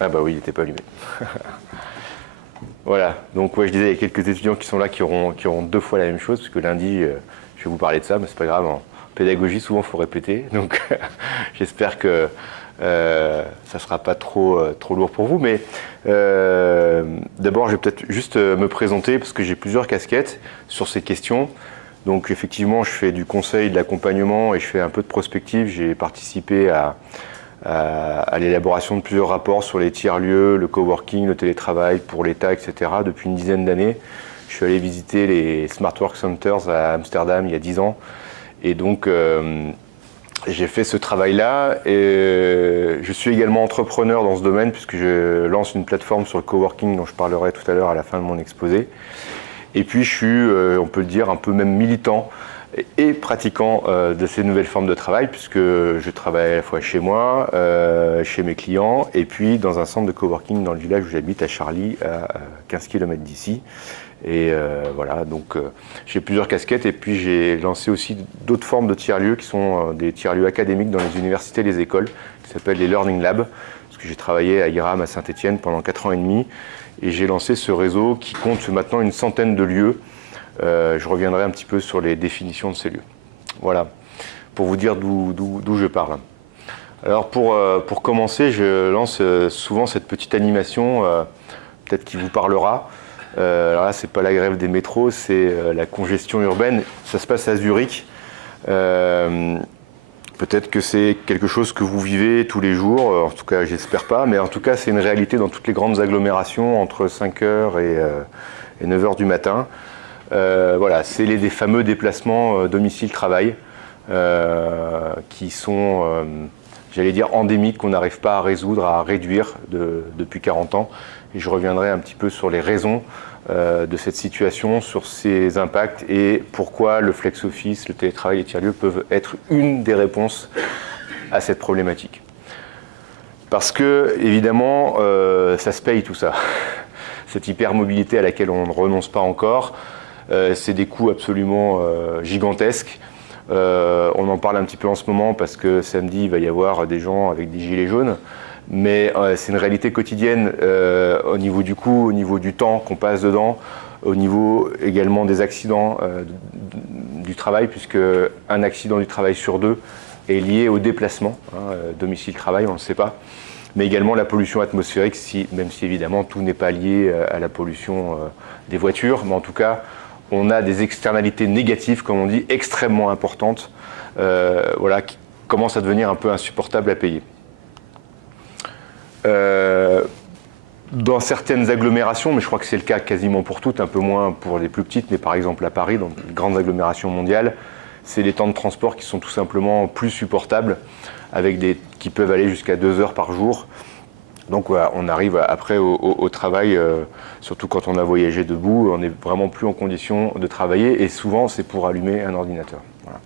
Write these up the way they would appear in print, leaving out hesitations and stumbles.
Ah bah oui, il n'était pas allumé. Voilà, donc ouais, je disais, il y a quelques étudiants qui sont là qui auront deux fois la même chose, parce que lundi, je vais vous parler de ça, mais c'est pas grave, en pédagogie, souvent, il faut répéter. Donc j'espère que ça sera pas trop lourd pour vous. Mais d'abord, je vais peut-être juste me présenter, parce que j'ai plusieurs casquettes sur ces questions. Donc effectivement, je fais du conseil, de l'accompagnement, et je fais un peu de prospective. J'ai participé à l'élaboration de plusieurs rapports sur les tiers-lieux, le coworking, le télétravail pour l'État, etc. depuis une dizaine d'années. Je suis allé visiter les Smart Work Centers à Amsterdam il y a 10 ans. Et donc, j'ai fait ce travail-là. Et je suis également entrepreneur dans ce domaine puisque je lance une plateforme sur le coworking dont je parlerai tout à l'heure à la fin de mon exposé. Et puis, je suis, on peut le dire, un peu même militant et pratiquant de ces nouvelles formes de travail, puisque je travaille à la fois chez moi, chez mes clients, et puis dans un centre de coworking dans le village où j'habite, à Charly, à 15 km d'ici. Et voilà, donc j'ai plusieurs casquettes, et puis j'ai lancé aussi d'autres formes de tiers-lieux, qui sont des tiers-lieux académiques dans les universités et les écoles, qui s'appellent les Learning Labs, parce que j'ai travaillé à IRAM à Saint-Étienne pendant 4 ans et demi, et j'ai lancé ce réseau qui compte maintenant une centaine de lieux. Je reviendrai un petit peu sur les définitions de ces lieux. Voilà, pour vous dire d'où je parle. Alors pour commencer, je lance souvent cette petite animation, peut-être qui vous parlera. Alors là, c'est pas la grève des métros, c'est la congestion urbaine. Ça se passe à Zurich. Peut-être que c'est quelque chose que vous vivez tous les jours, en tout cas j'espère pas, mais en tout cas c'est une réalité dans toutes les grandes agglomérations entre 5h et 9h du matin. Voilà, c'est des fameux déplacements domicile-travail qui sont, j'allais dire, endémiques, qu'on n'arrive pas à résoudre, à réduire depuis 40 ans. Et je reviendrai un petit peu sur les raisons de cette situation, sur ses impacts et pourquoi le flex-office, le télétravail et les tiers-lieux peuvent être une des réponses à cette problématique. Parce que, évidemment, ça se paye tout ça. Cette hypermobilité à laquelle on ne renonce pas encore, c'est des coûts absolument gigantesques. On en parle un petit peu en ce moment parce que samedi, il va y avoir des gens avec des gilets jaunes. Mais c'est une réalité quotidienne au niveau du coût, au niveau du temps qu'on passe dedans, au niveau également des accidents du travail, puisque un accident du travail sur 2 est lié au déplacement, domicile-travail, on ne le sait pas. Mais également la pollution atmosphérique, même si évidemment tout n'est pas lié à la pollution des voitures, mais en tout cas, on a des externalités négatives, comme on dit, extrêmement importantes, voilà, qui commencent à devenir un peu insupportables à payer. Dans certaines agglomérations, mais je crois que c'est le cas quasiment pour toutes, un peu moins pour les plus petites, mais par exemple à Paris, dans les grandes agglomérations mondiales, c'est les temps de transport qui sont tout simplement plus supportables, qui peuvent aller jusqu'à 2 heures par jour. Donc voilà, on arrive après au travail, surtout quand on a voyagé debout, on n'est vraiment plus en condition de travailler, et souvent c'est pour allumer un ordinateur. Voilà.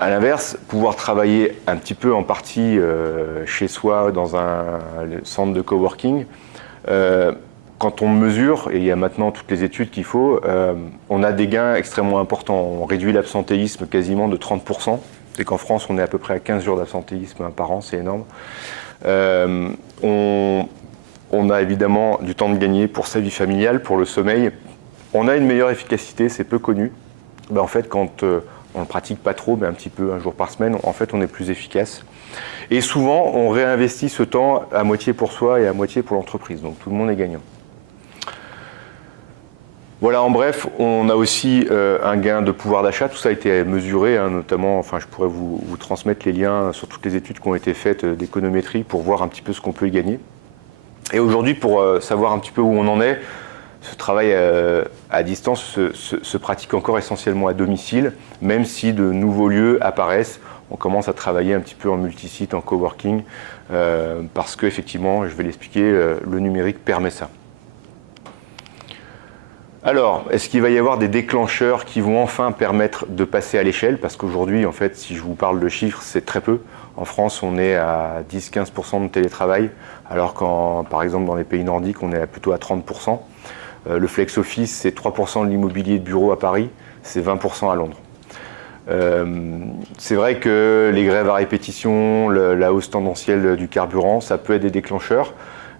A l'inverse, pouvoir travailler un petit peu en partie chez soi dans un centre de coworking, quand on mesure, et il y a maintenant toutes les études qu'il faut, on a des gains extrêmement importants. On réduit l'absentéisme quasiment de 30%. C'est qu'en France, on est à peu près à 15 jours d'absentéisme par an, c'est énorme. On a évidemment du temps de gagner pour sa vie familiale, pour le sommeil. On a une meilleure efficacité, c'est peu connu. Ben, en fait, quand on ne pratique pas trop, mais un petit peu, un jour par semaine, en fait, on est plus efficace. Et souvent, on réinvestit ce temps à moitié pour soi et à moitié pour l'entreprise. Donc tout le monde est gagnant. Voilà, en bref, on a aussi un gain de pouvoir d'achat. Tout ça a été mesuré, notamment, enfin, je pourrais vous transmettre les liens sur toutes les études qui ont été faites d'économétrie pour voir un petit peu ce qu'on peut y gagner. Et aujourd'hui, pour savoir un petit peu où on en est, ce travail à distance se pratique encore essentiellement à domicile, même si de nouveaux lieux apparaissent. On commence à travailler un petit peu en multisite, en coworking, parce qu'effectivement, je vais l'expliquer, le numérique permet ça. Alors, est-ce qu'il va y avoir des déclencheurs qui vont enfin permettre de passer à l'échelle? Parce qu'aujourd'hui, en fait, si je vous parle de chiffres, c'est très peu. En France, on est à 10-15% de télétravail, alors par exemple, dans les pays nordiques, on est plutôt à 30%. Le flex office, c'est 3% de l'immobilier de bureau à Paris, c'est 20% à Londres. C'est vrai que les grèves à répétition, la hausse tendancielle du carburant, ça peut être des déclencheurs,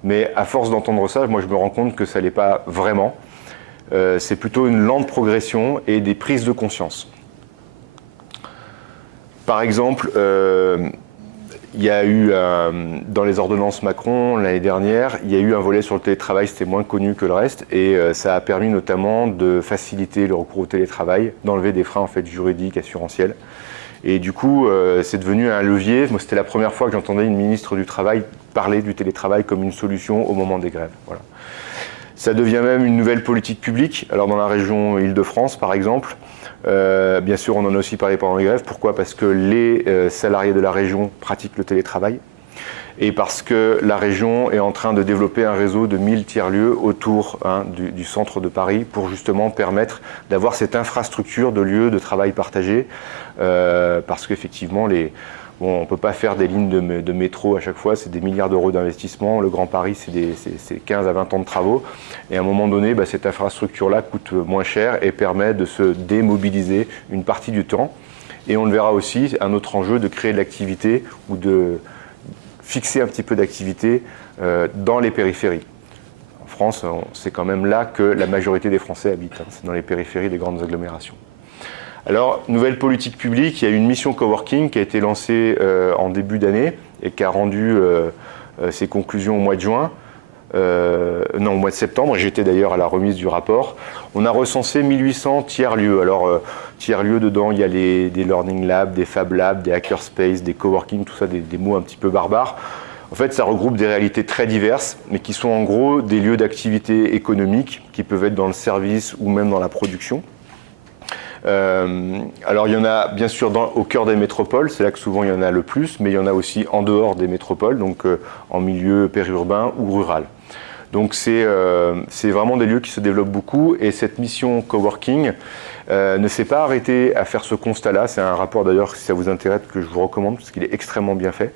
mais à force d'entendre ça, moi je me rends compte que ça l'est pas vraiment. C'est plutôt une lente progression et des prises de conscience. Par exemple, il y a eu, dans les ordonnances Macron l'année dernière, il y a eu un volet sur le télétravail, c'était moins connu que le reste, et ça a permis notamment de faciliter le recours au télétravail, d'enlever des freins en fait, juridiques, assurantiels. Et du coup, c'est devenu un levier. Moi, c'était la première fois que j'entendais une ministre du Travail parler du télétravail comme une solution au moment des grèves. Voilà. Ça devient même une nouvelle politique publique. Alors dans la région Île-de-France, par exemple, bien sûr, on en a aussi parlé pendant les grèves. Pourquoi? Parce que les salariés de la région pratiquent le télétravail et parce que la région est en train de développer un réseau de 1000 tiers-lieux autour du centre de Paris pour justement permettre d'avoir cette infrastructure de lieux de travail partagés parce qu'effectivement, on ne peut pas faire des lignes de métro à chaque fois, c'est des milliards d'euros d'investissement. Le Grand Paris, c'est 15 à 20 ans de travaux. Et à un moment donné, cette infrastructure-là coûte moins cher et permet de se démobiliser une partie du temps. Et on le verra aussi, un autre enjeu de créer de l'activité ou de fixer un petit peu d'activité dans les périphéries. En France, c'est quand même là que la majorité des Français habitent, c'est dans les périphéries des grandes agglomérations. Alors, nouvelle politique publique, il y a une mission coworking qui a été lancée en début d'année et qui a rendu ses conclusions au mois de juin. Non, au mois de septembre, j'étais d'ailleurs à la remise du rapport. On a recensé 1800 tiers-lieux. Alors, tiers-lieux, dedans, il y a des learning labs, des fab labs, des hackerspace, des coworking, tout ça, des mots un petit peu barbares. En fait, ça regroupe des réalités très diverses, mais qui sont en gros des lieux d'activité économique, qui peuvent être dans le service ou même dans la production. Alors il y en a bien sûr au cœur des métropoles, c'est là que souvent il y en a le plus, mais il y en a aussi en dehors des métropoles, donc en milieu périurbain ou rural. Donc c'est vraiment des lieux qui se développent beaucoup et cette mission coworking ne s'est pas arrêtée à faire ce constat-là. C'est un rapport d'ailleurs, si ça vous intéresse, que je vous recommande parce qu'il est extrêmement bien fait.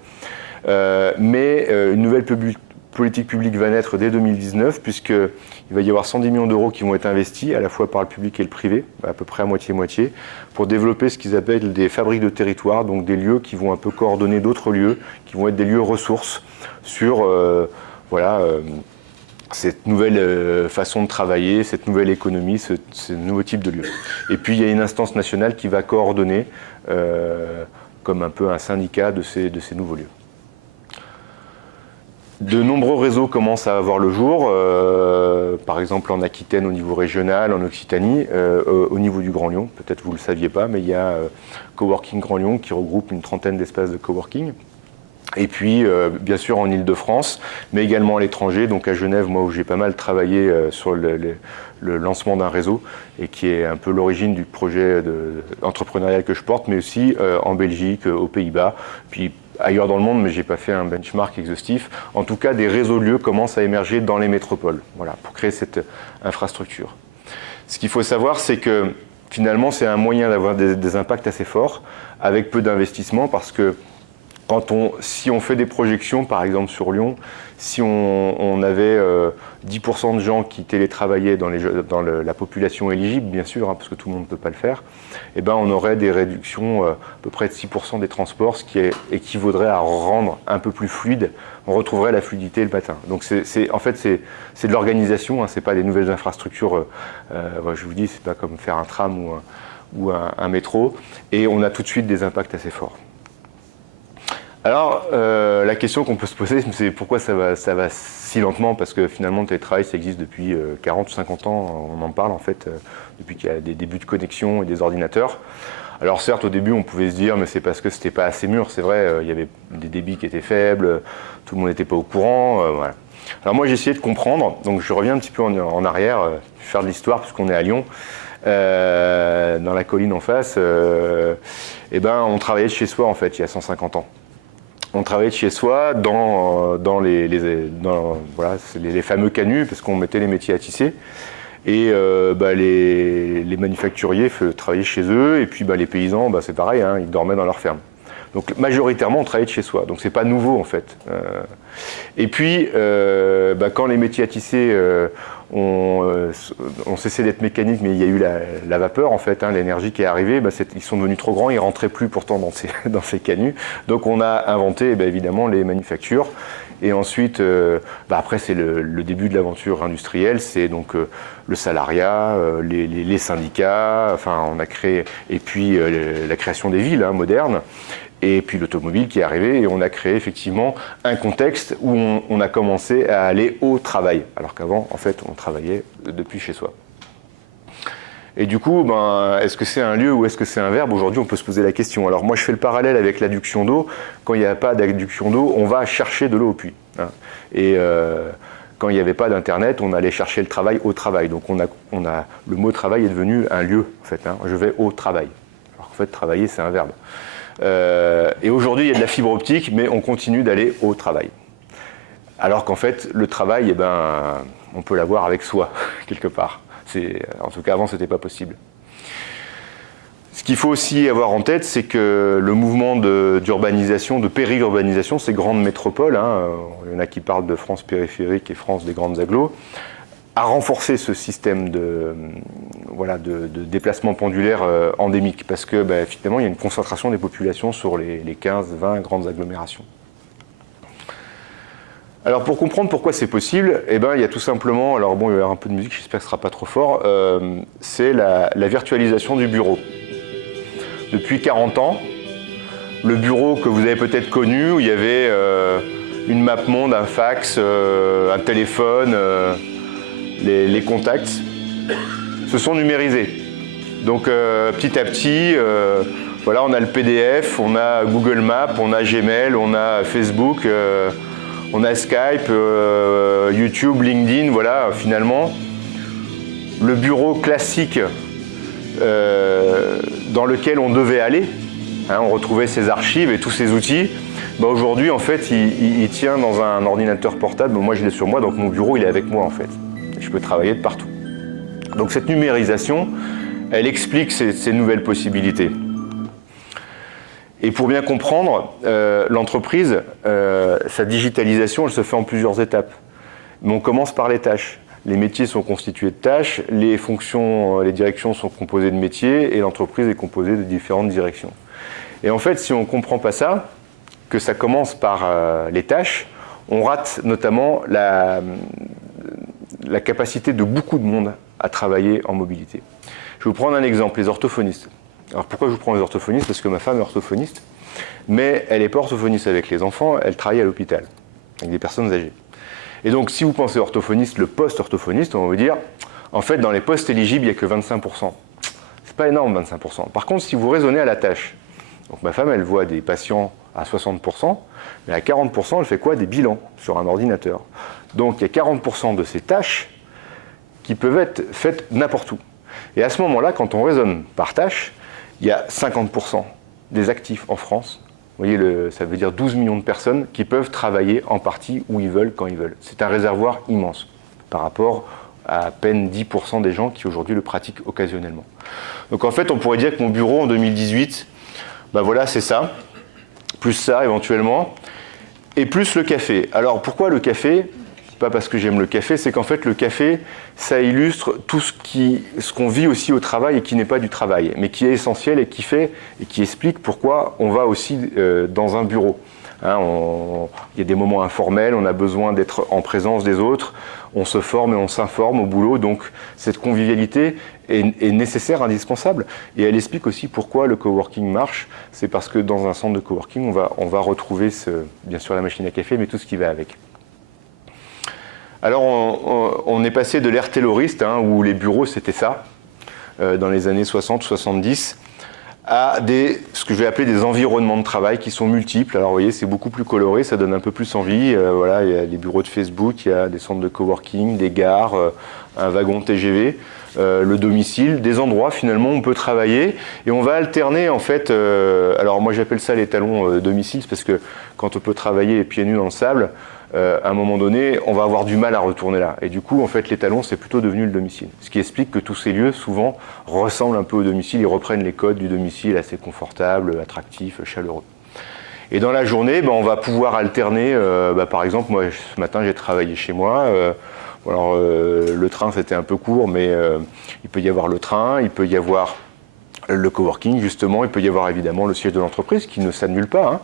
Mais une nouvelle politique publique va naître dès 2019 puisqu'il va y avoir 110 millions d'euros qui vont être investis à la fois par le public et le privé, à peu près à moitié-moitié, pour développer ce qu'ils appellent des fabriques de territoire, donc des lieux qui vont un peu coordonner d'autres lieux, qui vont être des lieux ressources sur cette nouvelle façon de travailler, cette nouvelle économie, ce nouveau type de lieu. Et puis il y a une instance nationale qui va coordonner comme un peu un syndicat de ces nouveaux lieux. De nombreux réseaux commencent à avoir le jour, par exemple en Aquitaine au niveau régional, en Occitanie, au niveau du Grand Lyon, peut-être vous ne le saviez pas, mais il y a Coworking Grand Lyon qui regroupe une trentaine d'espaces de coworking. Et puis, bien sûr, en Île-de-France, mais également à l'étranger, donc à Genève, moi où j'ai pas mal travaillé sur le lancement d'un réseau et qui est un peu l'origine du projet entrepreneurial que je porte, mais aussi en Belgique, aux Pays-Bas, puis ailleurs dans le monde, mais je n'ai pas fait un benchmark exhaustif. En tout cas, des réseaux-lieux commencent à émerger dans les métropoles, voilà, pour créer cette infrastructure. Ce qu'il faut savoir, c'est que finalement, c'est un moyen d'avoir des impacts assez forts, avec peu d'investissement, parce que si on fait des projections, par exemple sur Lyon, si on avait 10% de gens qui télétravaillaient dans la population éligible, bien sûr, parce que tout le monde ne peut pas le faire, eh ben on aurait des réductions à peu près de 6% des transports, ce qui équivaudrait à rendre un peu plus fluide. On retrouverait la fluidité le matin. Donc en fait, c'est de l'organisation, c'est pas des nouvelles infrastructures. Je vous dis, c'est pas comme faire un tram ou un métro, et on a tout de suite des impacts assez forts. Alors, la question qu'on peut se poser, c'est pourquoi ça va si lentement, parce que finalement, le télétravail, ça existe depuis 40 ou 50 ans, on en parle en fait, depuis qu'il y a des débuts de connexion et des ordinateurs. Alors certes, au début, on pouvait se dire, mais c'est parce que c'était pas assez mûr, c'est vrai, il y avait des débits qui étaient faibles, tout le monde n'était pas au courant, voilà. Alors moi, j'ai essayé de comprendre, donc je reviens un petit peu en arrière, faire de l'histoire, puisqu'on est à Lyon. Dans la colline en face, on travaillait de chez soi en fait, il y a 150 ans. On travaillait de chez soi dans les fameux canuts, parce qu'on mettait les métiers à tisser. Et les manufacturiers travaillaient chez eux, et puis les paysans, c'est pareil, ils dormaient dans leur ferme. Donc majoritairement, on travaillait de chez soi. Donc c'est pas nouveau en fait. Et puis, quand les métiers à tisser ont cessé d'être mécaniques, mais il y a eu la vapeur en fait, l'énergie qui est arrivée, ils sont devenus trop grands, ils rentraient plus pourtant dans ces canuts. Donc on a inventé évidemment les manufactures. Et ensuite, après c'est le début de l'aventure industrielle, c'est donc le salariat, les syndicats, enfin on a créé, et puis la création des villes modernes, et puis l'automobile qui est arrivée, et on a créé effectivement un contexte où on a commencé à aller au travail, alors qu'avant en fait on travaillait depuis chez soi. Et du coup, est-ce que c'est un lieu ou est-ce que c'est un verbe? Aujourd'hui, on peut se poser la question. Alors moi, je fais le parallèle avec l'adduction d'eau. Quand il n'y a pas d'adduction d'eau, on va chercher de l'eau au puits. Et quand il n'y avait pas d'Internet, on allait chercher le travail au travail. Donc le mot travail est devenu un lieu, en fait. Je vais au travail. Alors qu'en fait, travailler, c'est un verbe. Et aujourd'hui, il y a de la fibre optique, mais on continue d'aller au travail. Alors qu'en fait, le travail, on peut l'avoir avec soi, quelque part. En tout cas, avant, ce n'était pas possible. Ce qu'il faut aussi avoir en tête, c'est que le mouvement d'urbanisation, de périurbanisation, ces grandes métropoles, il y en a qui parlent de France périphérique et France des grandes agglos, a renforcé ce système de déplacement pendulaire endémique, parce que finalement, il y a une concentration des populations sur les 15-20 grandes agglomérations. Alors pour comprendre pourquoi c'est possible, il y a tout simplement, alors bon, il va y avoir un peu de musique, j'espère que ce ne sera pas trop fort, c'est la virtualisation du bureau. Depuis 40 ans, le bureau que vous avez peut-être connu, où il y avait une map monde, un fax, un téléphone, les contacts, se sont numérisés. Donc petit à petit, on a le PDF, on a Google Maps, on a Gmail, on a Facebook, on a Skype, YouTube, LinkedIn, voilà, finalement, le bureau classique dans lequel on devait aller, on retrouvait ses archives et tous ses outils, aujourd'hui, en fait, il tient dans un ordinateur portable. Moi, je l'ai sur moi, donc mon bureau, il est avec moi, en fait. Je peux travailler de partout. Donc cette numérisation, elle explique ces nouvelles possibilités. Et pour bien comprendre, l'entreprise, sa digitalisation, elle se fait en plusieurs étapes. Mais on commence par les tâches. Les métiers sont constitués de tâches, les fonctions, les directions sont composées de métiers et l'entreprise est composée de différentes directions. Et en fait, si on ne comprend pas ça, que ça commence par les tâches, on rate notamment la capacité de beaucoup de monde à travailler en mobilité. Je vais vous prendre un exemple, les orthophonistes. Alors pourquoi je vous prends les orthophonistes? Parce que ma femme est orthophoniste, mais elle n'est pas orthophoniste avec les enfants, elle travaille à l'hôpital, avec des personnes âgées. Et donc si vous pensez orthophoniste, le poste orthophoniste, on va vous dire, en fait dans les postes éligibles, il n'y a que 25%. C'est pas énorme 25%. Par contre, si vous raisonnez à la tâche, donc ma femme elle voit des patients à 60%, mais à 40%, elle fait quoi? Des bilans sur un ordinateur. Donc il y a 40% de ces tâches qui peuvent être faites n'importe où. Et à ce moment-là, quand on raisonne par tâche, il y a 50% des actifs en France. Vous voyez, ça veut dire 12 millions de personnes qui peuvent travailler en partie où ils veulent, quand ils veulent. C'est un réservoir immense par rapport à peine 10% des gens qui aujourd'hui le pratiquent occasionnellement. Donc en fait, on pourrait dire que mon bureau en 2018, voilà, c'est ça, plus ça éventuellement, et plus le café. Alors pourquoi le café? Pas parce que j'aime le café, c'est qu'en fait le café, ça illustre tout ce qu'on vit aussi au travail et qui n'est pas du travail, mais qui est essentiel et qui explique pourquoi on va aussi dans un bureau. Il y a des moments informels, on a besoin d'être en présence des autres, on se forme et on s'informe au boulot, donc cette convivialité est nécessaire, indispensable, et elle explique aussi pourquoi le coworking marche. C'est parce que dans un centre de coworking, on va retrouver bien sûr la machine à café, mais tout ce qui va avec. Alors on est passé de l'ère tayloriste, où les bureaux c'était ça, dans les années 60-70, à ce que je vais appeler des environnements de travail qui sont multiples. Alors vous voyez, c'est beaucoup plus coloré, ça donne un peu plus envie. Voilà, il y a les bureaux de Facebook, il y a des centres de coworking, des gares, un wagon TGV, le domicile, des endroits finalement où on peut travailler et on va alterner en fait. Alors moi j'appelle ça les talons domicile parce que quand on peut travailler pieds nus dans le sable, à un moment donné, on va avoir du mal à retourner là. Et du coup, en fait, les talons, c'est plutôt devenu le domicile. Ce qui explique que tous ces lieux, souvent, ressemblent un peu au domicile. Ils reprennent les codes du domicile, assez confortable, attractif, chaleureux. Et dans la journée, on va pouvoir alterner, par exemple, moi ce matin j'ai travaillé chez moi, alors, le train c'était un peu court, mais il peut y avoir le train, il peut y avoir le coworking justement, il peut y avoir évidemment le siège de l'entreprise qui ne s'annule pas,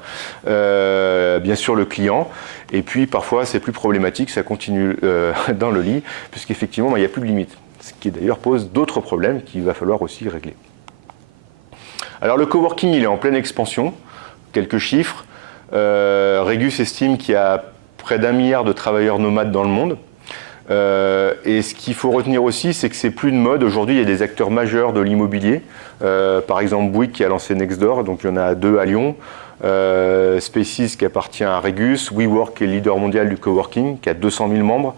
hein. Bien sûr le client, et puis parfois c'est plus problématique, ça continue dans le lit, puisqu'effectivement il n'y a plus de limite, ce qui d'ailleurs pose d'autres problèmes qu'il va falloir aussi régler. Alors le coworking il est en pleine expansion, quelques chiffres, Regus estime qu'il y a près d'1 milliard de travailleurs nomades dans le monde. Et ce qu'il faut retenir aussi, c'est que c'est plus une mode. Aujourd'hui, il y a des acteurs majeurs de l'immobilier. Par exemple, Bouygues qui a lancé Nextdoor, donc il y en a 2 à Lyon. Spaces qui appartient à Regus. WeWork qui est le leader mondial du coworking, qui a 200 000 membres,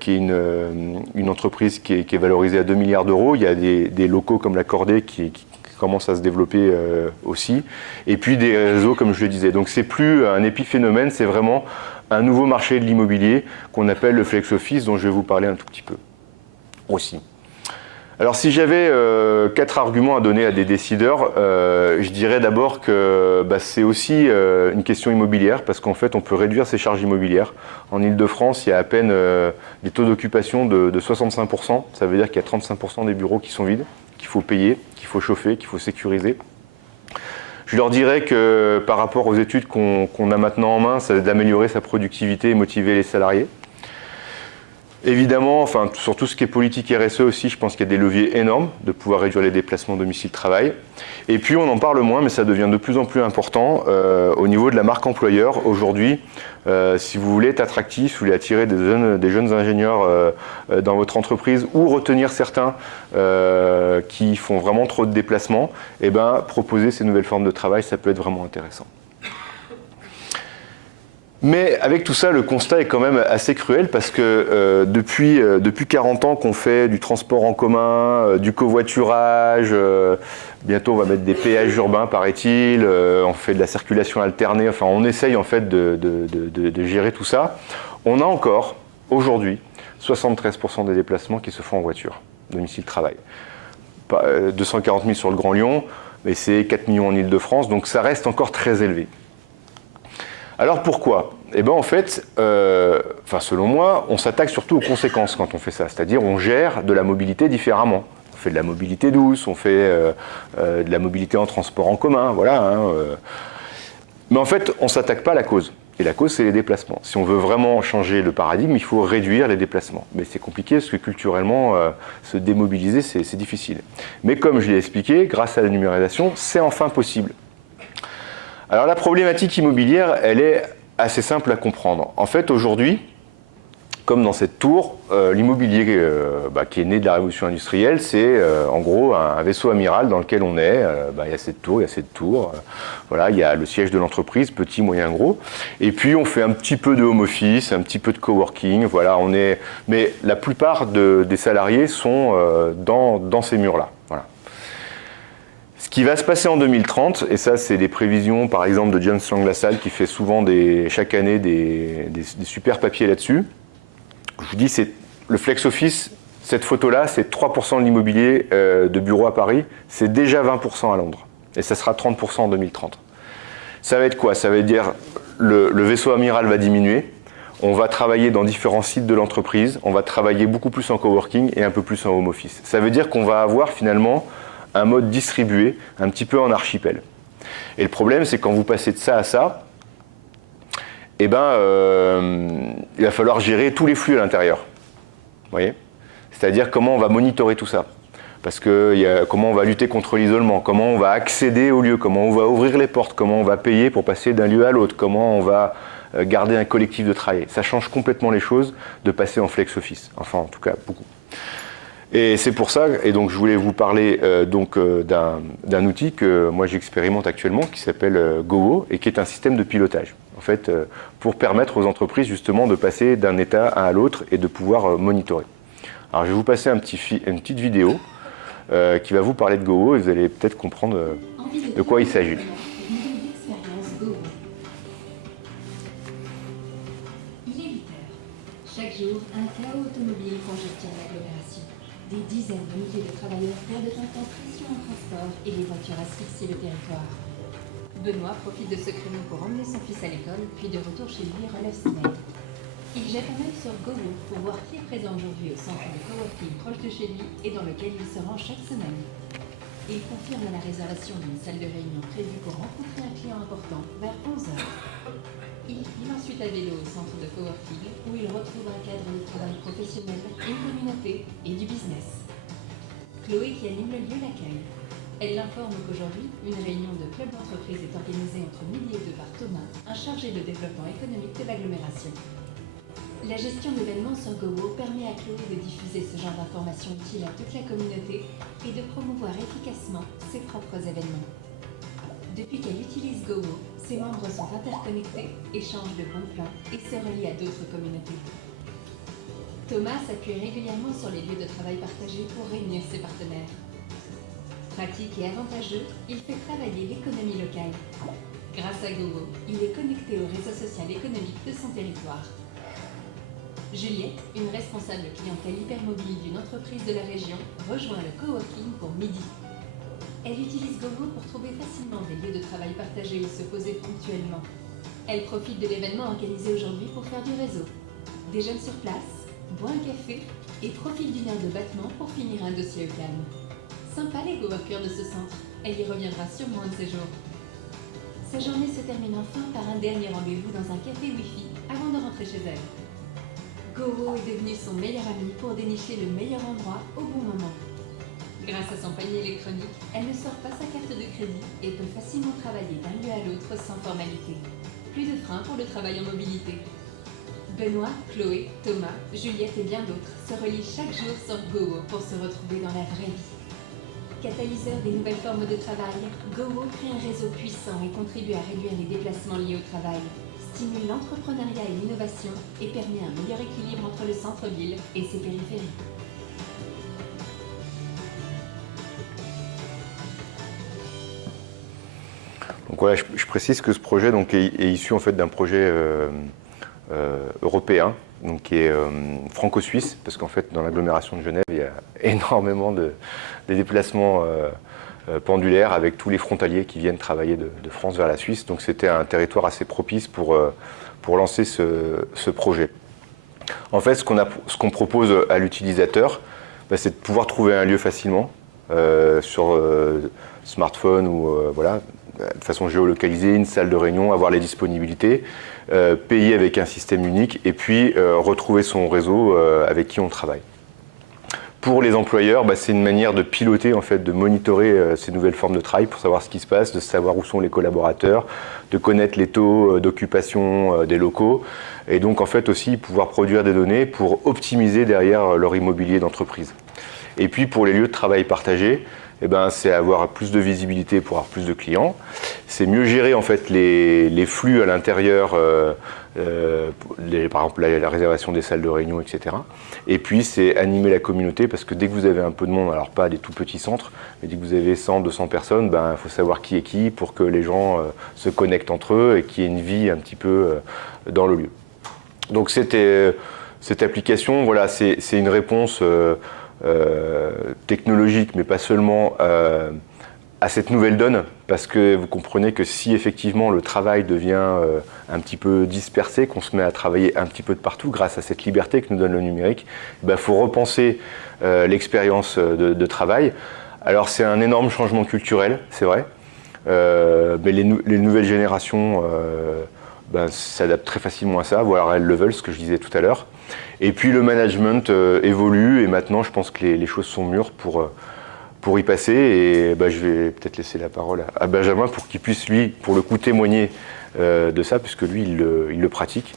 qui est une entreprise qui est valorisée à 2 milliards d'euros. Il y a des locaux comme la Cordée qui commencent à se développer aussi. Et puis des réseaux, comme je le disais. Donc c'est plus un épiphénomène, c'est vraiment un nouveau marché de l'immobilier qu'on appelle le flex office, dont je vais vous parler un tout petit peu aussi. Alors si j'avais 4 arguments à donner à des décideurs, je dirais d'abord que c'est aussi une question immobilière, parce qu'en fait on peut réduire ses charges immobilières. En Ile-de-France, il y a à peine des taux d'occupation de 65%, ça veut dire qu'il y a 35% des bureaux qui sont vides, qu'il faut payer, qu'il faut chauffer, qu'il faut sécuriser. Je leur dirais que par rapport aux études qu'on a maintenant en main, c'est d'améliorer sa productivité et motiver les salariés. Évidemment, sur tout ce qui est politique RSE aussi, je pense qu'il y a des leviers énormes de pouvoir réduire les déplacements domicile-travail. Et puis on en parle moins, mais ça devient de plus en plus important au niveau de la marque employeur. Aujourd'hui, si vous voulez être attractif, si vous voulez attirer des jeunes ingénieurs dans votre entreprise ou retenir certains qui font vraiment trop de déplacements, proposer ces nouvelles formes de travail, ça peut être vraiment intéressant. Mais avec tout ça, le constat est quand même assez cruel parce que depuis 40 ans qu'on fait du transport en commun, du covoiturage, bientôt on va mettre des péages urbains paraît-il, on fait de la circulation alternée, on essaye en fait de gérer tout ça. On a encore aujourd'hui 73% des déplacements qui se font en voiture, domicile-travail. 240 000 sur le Grand Lyon, mais c'est 4 millions en Ile-de-France, donc ça reste encore très élevé. Alors pourquoi ? En fait, selon moi, on s'attaque surtout aux conséquences quand on fait ça, c'est-à-dire on gère de la mobilité différemment. On fait de la mobilité douce, on fait de la mobilité en transport en commun, voilà. Mais en fait, on ne s'attaque pas à la cause. Et la cause, c'est les déplacements. Si on veut vraiment changer le paradigme, il faut réduire les déplacements. Mais c'est compliqué parce que culturellement, se démobiliser, c'est difficile. Mais comme je l'ai expliqué, grâce à la numérisation, c'est enfin possible. Alors la problématique immobilière, elle est assez simple à comprendre. En fait, aujourd'hui, comme dans cette tour, l'immobilier qui est né de la révolution industrielle, c'est en gros un vaisseau amiral dans lequel on est. Il y a cette tour, il y a cette tour. Voilà, il y a le siège de l'entreprise, petit, moyen, gros. Et puis on fait un petit peu de home office, un petit peu de coworking. Voilà, mais la plupart des salariés sont dans ces murs-là. Voilà. Ce qui va se passer en 2030, et ça c'est des prévisions par exemple de James Lang-LaSalle qui fait souvent chaque année des super papiers là-dessus. Je vous dis, c'est le flex office, cette photo-là, c'est 3% de l'immobilier de bureaux à Paris, c'est déjà 20% à Londres, et ça sera 30% en 2030. Ça va être quoi? Ça veut dire le vaisseau amiral va diminuer, on va travailler dans différents sites de l'entreprise, on va travailler beaucoup plus en coworking et un peu plus en home office. Ça veut dire qu'on va avoir finalement un mode distribué, un petit peu en archipel. Et le problème, c'est quand vous passez de ça à ça, il va falloir gérer tous les flux à l'intérieur. Vous voyez ? C'est-à-dire comment on va monitorer tout ça. Parce que comment on va lutter contre l'isolement, comment on va accéder au lieu, comment on va ouvrir les portes, comment on va payer pour passer d'un lieu à l'autre, comment on va garder un collectif de travail. Ça change complètement les choses de passer en flex office. Enfin, en tout cas, beaucoup. Et c'est pour ça, et donc je voulais vous parler d'un outil que moi j'expérimente actuellement qui s'appelle GoWo et qui est un système de pilotage. En fait, pour permettre aux entreprises justement de passer d'un état à l'autre et de pouvoir monitorer. Alors je vais vous passer une petite vidéo qui va vous parler de GoWo et vous allez peut-être comprendre de quoi il s'agit. Il est 8 heures. Chaque jour, un chaos automobile congestionne l'agglomération. Des dizaines de milliers de travailleurs perdent un temps précieux en transport et les voitures asphyxient le territoire. Benoît profite de ce créneau pour emmener son fils à l'école, puis de retour chez lui relève ses mails. Il jette un œil sur GoWo pour voir qui est présent aujourd'hui au centre de coworking proche de chez lui et dans lequel il se rend chaque semaine. Il confirme la réservation d'une salle de réunion prévue pour rencontrer un client important vers 11h. Il file ensuite à vélo au centre de coworking où il retrouve un cadre de travail professionnel, une communauté et du business. Chloé, qui anime le lieu, l'accueille. Elle l'informe qu'aujourd'hui, une réunion de club d'entreprise est organisée entre midi et 2 par Thomas, un chargé de développement économique de l'agglomération. La gestion d'événements sur GoWo permet à Chloé de diffuser ce genre d'informations utiles à toute la communauté et de promouvoir efficacement ses propres événements. Depuis qu'elle utilise GoWo, ses membres sont interconnectés, échangent de bons plans et se relient à d'autres communautés. Thomas s'appuie régulièrement sur les lieux de travail partagés pour réunir ses partenaires. Pratique et avantageux, il fait travailler l'économie locale. Grâce à GoWo, il est connecté au réseau social économique de son territoire. Juliette, une responsable clientèle hypermobile d'une entreprise de la région, rejoint le coworking pour midi. Elle utilise GoWo pour trouver facilement des lieux de travail partagés où se poser ponctuellement. Elle profite de l'événement organisé aujourd'hui pour faire du réseau. Déjeune sur place, boit un café et profite d'une heure de battement pour finir un dossier au calme. Sympa les coworkers de ce centre, elle y reviendra sûrement un de ces jours. Sa journée se termine enfin par un dernier rendez-vous dans un café Wi-Fi avant de rentrer chez elle. GoWo est devenu son meilleur ami pour dénicher le meilleur endroit au bon moment. Grâce à son panier électronique, elle ne sort pas sa carte de crédit et peut facilement travailler d'un lieu à l'autre sans formalité. Plus de frein pour le travail en mobilité. Benoît, Chloé, Thomas, Juliette et bien d'autres se relient chaque jour sur GoWo pour se retrouver dans la vraie vie. Catalyseur des nouvelles formes de travail, GoWo crée un réseau puissant et contribue à réduire les déplacements liés au travail, stimule l'entrepreneuriat et l'innovation et permet un meilleur équilibre entre le centre-ville et ses périphéries. Donc voilà, je précise que ce projet donc, est issu en fait d'un projet européen, donc qui est franco-suisse, parce qu'en fait dans l'agglomération de Genève, il y a énormément de déplacements pendulaires avec tous les frontaliers qui viennent travailler de France vers la Suisse. Donc c'était un territoire assez propice pour lancer ce projet. En fait, ce qu'on propose à l'utilisateur, c'est de pouvoir trouver un lieu facilement sur smartphone ou voilà, de façon géolocalisée, une salle de réunion, avoir les disponibilités, payer avec un système unique et puis retrouver son réseau avec qui on travaille. Pour les employeurs, c'est une manière de piloter, en fait, de monitorer ces nouvelles formes de travail pour savoir ce qui se passe, de savoir où sont les collaborateurs, de connaître les taux d'occupation des locaux et donc en fait aussi pouvoir produire des données pour optimiser derrière leur immobilier d'entreprise. Et puis pour les lieux de travail partagés, c'est avoir plus de visibilité pour avoir plus de clients. C'est mieux gérer en fait les flux à l'intérieur, par exemple la réservation des salles de réunion, etc. Et puis c'est animer la communauté parce que dès que vous avez un peu de monde, alors pas des tout petits centres, mais dès que vous avez 100, 200 personnes, il faut savoir qui est qui pour que les gens se connectent entre eux et qu'il y ait une vie un petit peu dans le lieu. Donc cette application, voilà, c'est une réponse technologique, mais pas seulement à cette nouvelle donne, parce que vous comprenez que si effectivement le travail devient un petit peu dispersé, qu'on se met à travailler un petit peu de partout grâce à cette liberté que nous donne le numérique, il faut repenser l'expérience de travail. Alors c'est un énorme changement culturel, c'est vrai, mais les nouvelles générations s'adaptent très facilement à ça, voire elles le veulent, ce que je disais tout à l'heure. Et puis le management évolue et maintenant je pense que les choses sont mûres pour y passer et je vais peut-être laisser la parole à Benjamin pour qu'il puisse lui, pour le coup, témoigner de ça puisque lui il le pratique.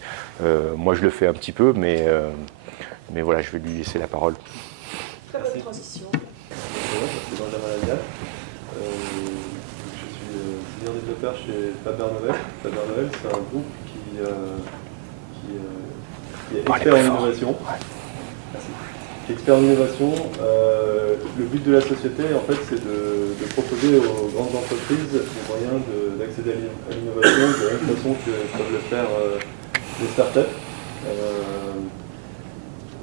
Moi je le fais un petit peu mais voilà, je vais lui laisser la parole. Très bonne transition. Bonjour, c'est Benjamin Lagnac. Je suis senior développeur chez Faber Novel. Faber Novel, c'est un groupe qui est expert en innovation. Merci. Expert en innovation, le but de la société, en fait, c'est de proposer aux grandes entreprises des moyens d'accéder à l'innovation de la même façon que peuvent le faire les startups.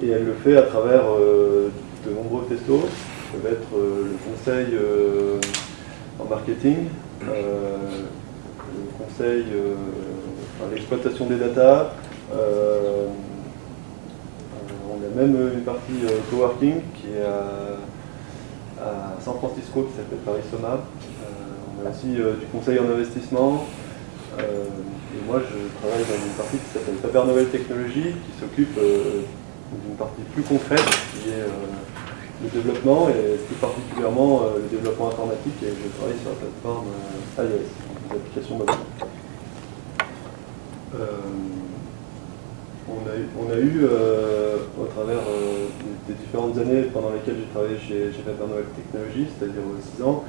Et elle le fait à travers de nombreux testos. Ça peut être le conseil en marketing, conseil, l'exploitation des data. On a même une partie coworking qui est à San Francisco, qui s'appelle Paris Soma. On a aussi du conseil en investissement. Et moi, je travaille dans une partie qui s'appelle Faber Novel Technologies, qui s'occupe d'une partie plus concrète, qui est le développement, et plus particulièrement le développement informatique. Et je travaille sur la plateforme iOS, des applications mobiles. On a eu, au travers des différentes années pendant lesquelles j'ai travaillé chez Faber Novel Technologies, c'est-à-dire 6 ans,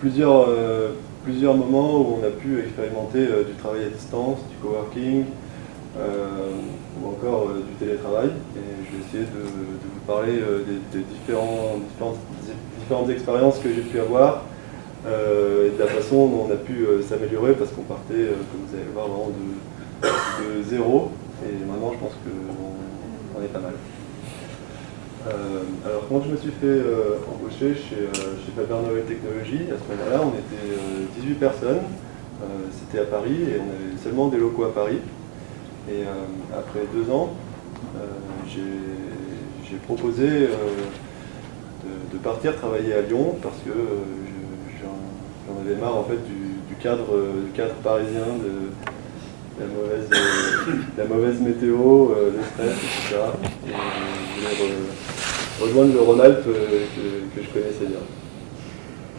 plusieurs moments où on a pu expérimenter du travail à distance, du coworking, ou encore du télétravail. Et je vais essayer de vous parler des différentes expériences que j'ai pu avoir, et de la façon dont on a pu s'améliorer, parce qu'on partait, comme vous allez le voir, vraiment de zéro. Et maintenant, je pense qu'on est pas mal. Alors, quand je me suis fait embaucher chez Faber Novel Technologies, à ce moment-là, on était 18 personnes. C'était à Paris et on avait seulement des locaux à Paris. Et après 2 ans, j'ai proposé de partir travailler à Lyon parce que j'en avais marre en fait du cadre parisien, de la mauvaise météo, le stress, etc. Et je voulais rejoindre le Rhône-Alpes que je connaissais bien.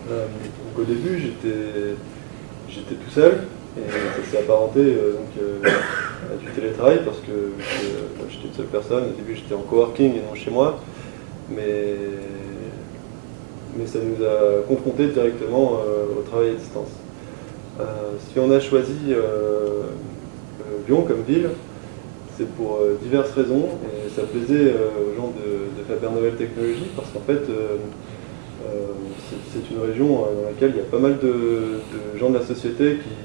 Donc au début, j'étais tout seul, et ça s'est apparenté à du télétravail parce que j'étais une seule personne. Au début, j'étais en coworking et non chez moi, mais ça nous a confrontés directement au travail à distance. Si on a choisi Lyon comme ville, c'est pour diverses raisons, et ça plaisait aux gens de Faber Novel Technologies parce qu'en fait, c'est une région dans laquelle il y a pas mal de gens de la société qui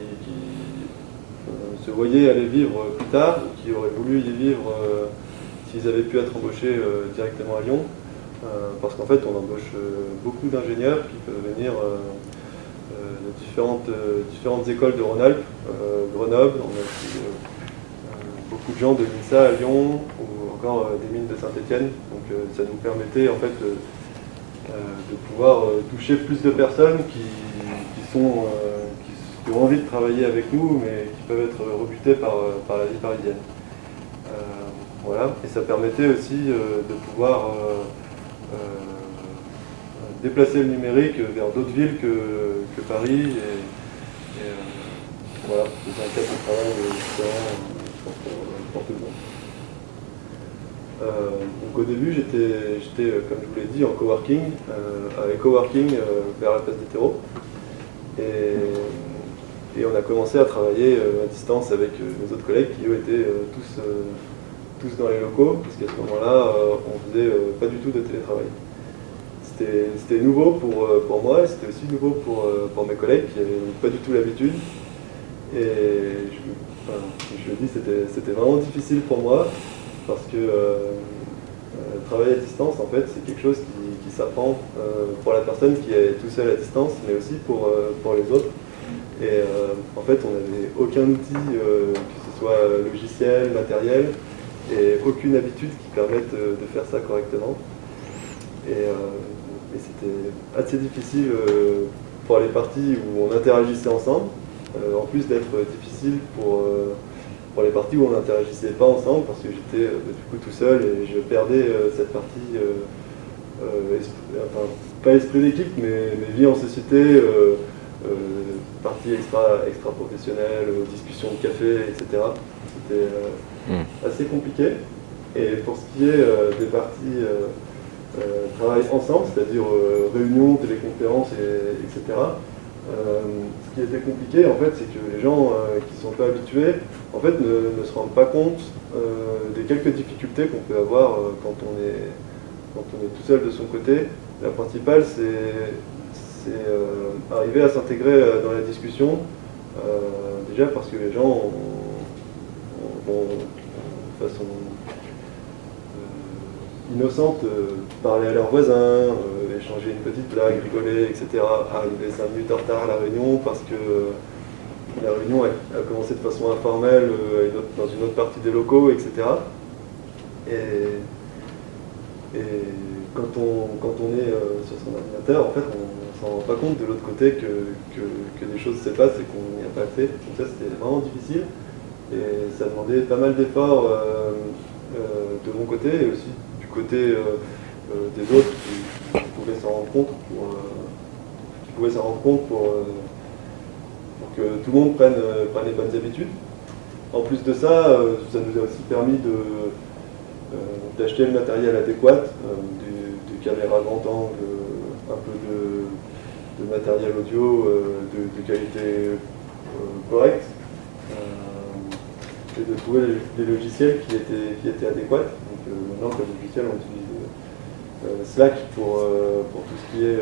se voyaient aller vivre plus tard, ou qui auraient voulu y vivre s'ils avaient pu être embauchés directement à Lyon, parce qu'en fait, on embauche beaucoup d'ingénieurs qui peuvent venir de différentes écoles de Rhône-Alpes, Grenoble, on a aussi beaucoup de gens de l'INSA à Lyon, ou encore des mines de Saint-Étienne. Donc ça nous permettait en fait de pouvoir toucher plus de personnes qui ont envie de travailler avec nous, mais qui peuvent être rebutées par la vie parisienne. Voilà, et ça permettait aussi de pouvoir déplacer le numérique vers d'autres villes que Paris. Et voilà, c'est un cadre de travail différent pour tout le monde. Donc au début, j'étais, comme je vous l'ai dit, en coworking, avec coworking vers la place des terreaux. Et on a commencé à travailler à distance avec mes autres collègues qui, eux, étaient tous dans les locaux, parce qu'à ce moment-là, on faisait pas du tout de télétravail. C'était nouveau pour moi, et c'était aussi nouveau pour mes collègues qui n'avaient pas du tout l'habitude. Et je le dis, c'était vraiment difficile pour moi, parce que travailler à distance, en fait, c'est quelque chose qui s'apprend pour la personne qui est tout seul à distance, mais aussi pour les autres. Et en fait, on n'avait aucun outil, que ce soit logiciel, matériel, et aucune habitude qui permette de faire ça correctement. Et c'était assez difficile pour les parties où on interagissait ensemble, en plus d'être difficile pour les parties où on n'interagissait pas ensemble, parce que j'étais du coup tout seul et je perdais cette partie, pas esprit d'équipe, mais vie en société, partie extra professionnelle, discussion de café, etc. C'était assez compliqué. Et pour ce qui est des parties travail ensemble, c'est-à-dire réunions, téléconférences, etc. Ce qui était compliqué, en fait, c'est que les gens qui ne sont pas habitués, en fait, ne se rendent pas compte des quelques difficultés qu'on peut avoir quand on est tout seul de son côté. La principale, c'est arriver à s'intégrer dans la discussion, déjà parce que les gens vont de façon innocente parler à leurs voisins, échanger une petite blague, rigoler, etc. Arriver 5 minutes en retard à la réunion parce que la réunion a commencé de façon informelle dans une autre partie des locaux, etc. Et quand on est sur son ordinateur, en fait, on ne s'en rend pas compte de l'autre côté que des choses se passent et qu'on n'y a pas accès. Donc ça, c'était vraiment difficile. Et ça demandait pas mal d'efforts de mon côté et aussi du côté des autres qui pouvaient s'en rendre compte pour que tout le monde prenne les bonnes habitudes. En plus de ça, ça nous a aussi permis d'acheter le matériel adéquat, des caméras grand angle, un peu de matériel audio de qualité correcte, et de trouver des logiciels qui étaient adéquats. Donc maintenant, comme logiciel, on utilise Slack pour tout ce qui est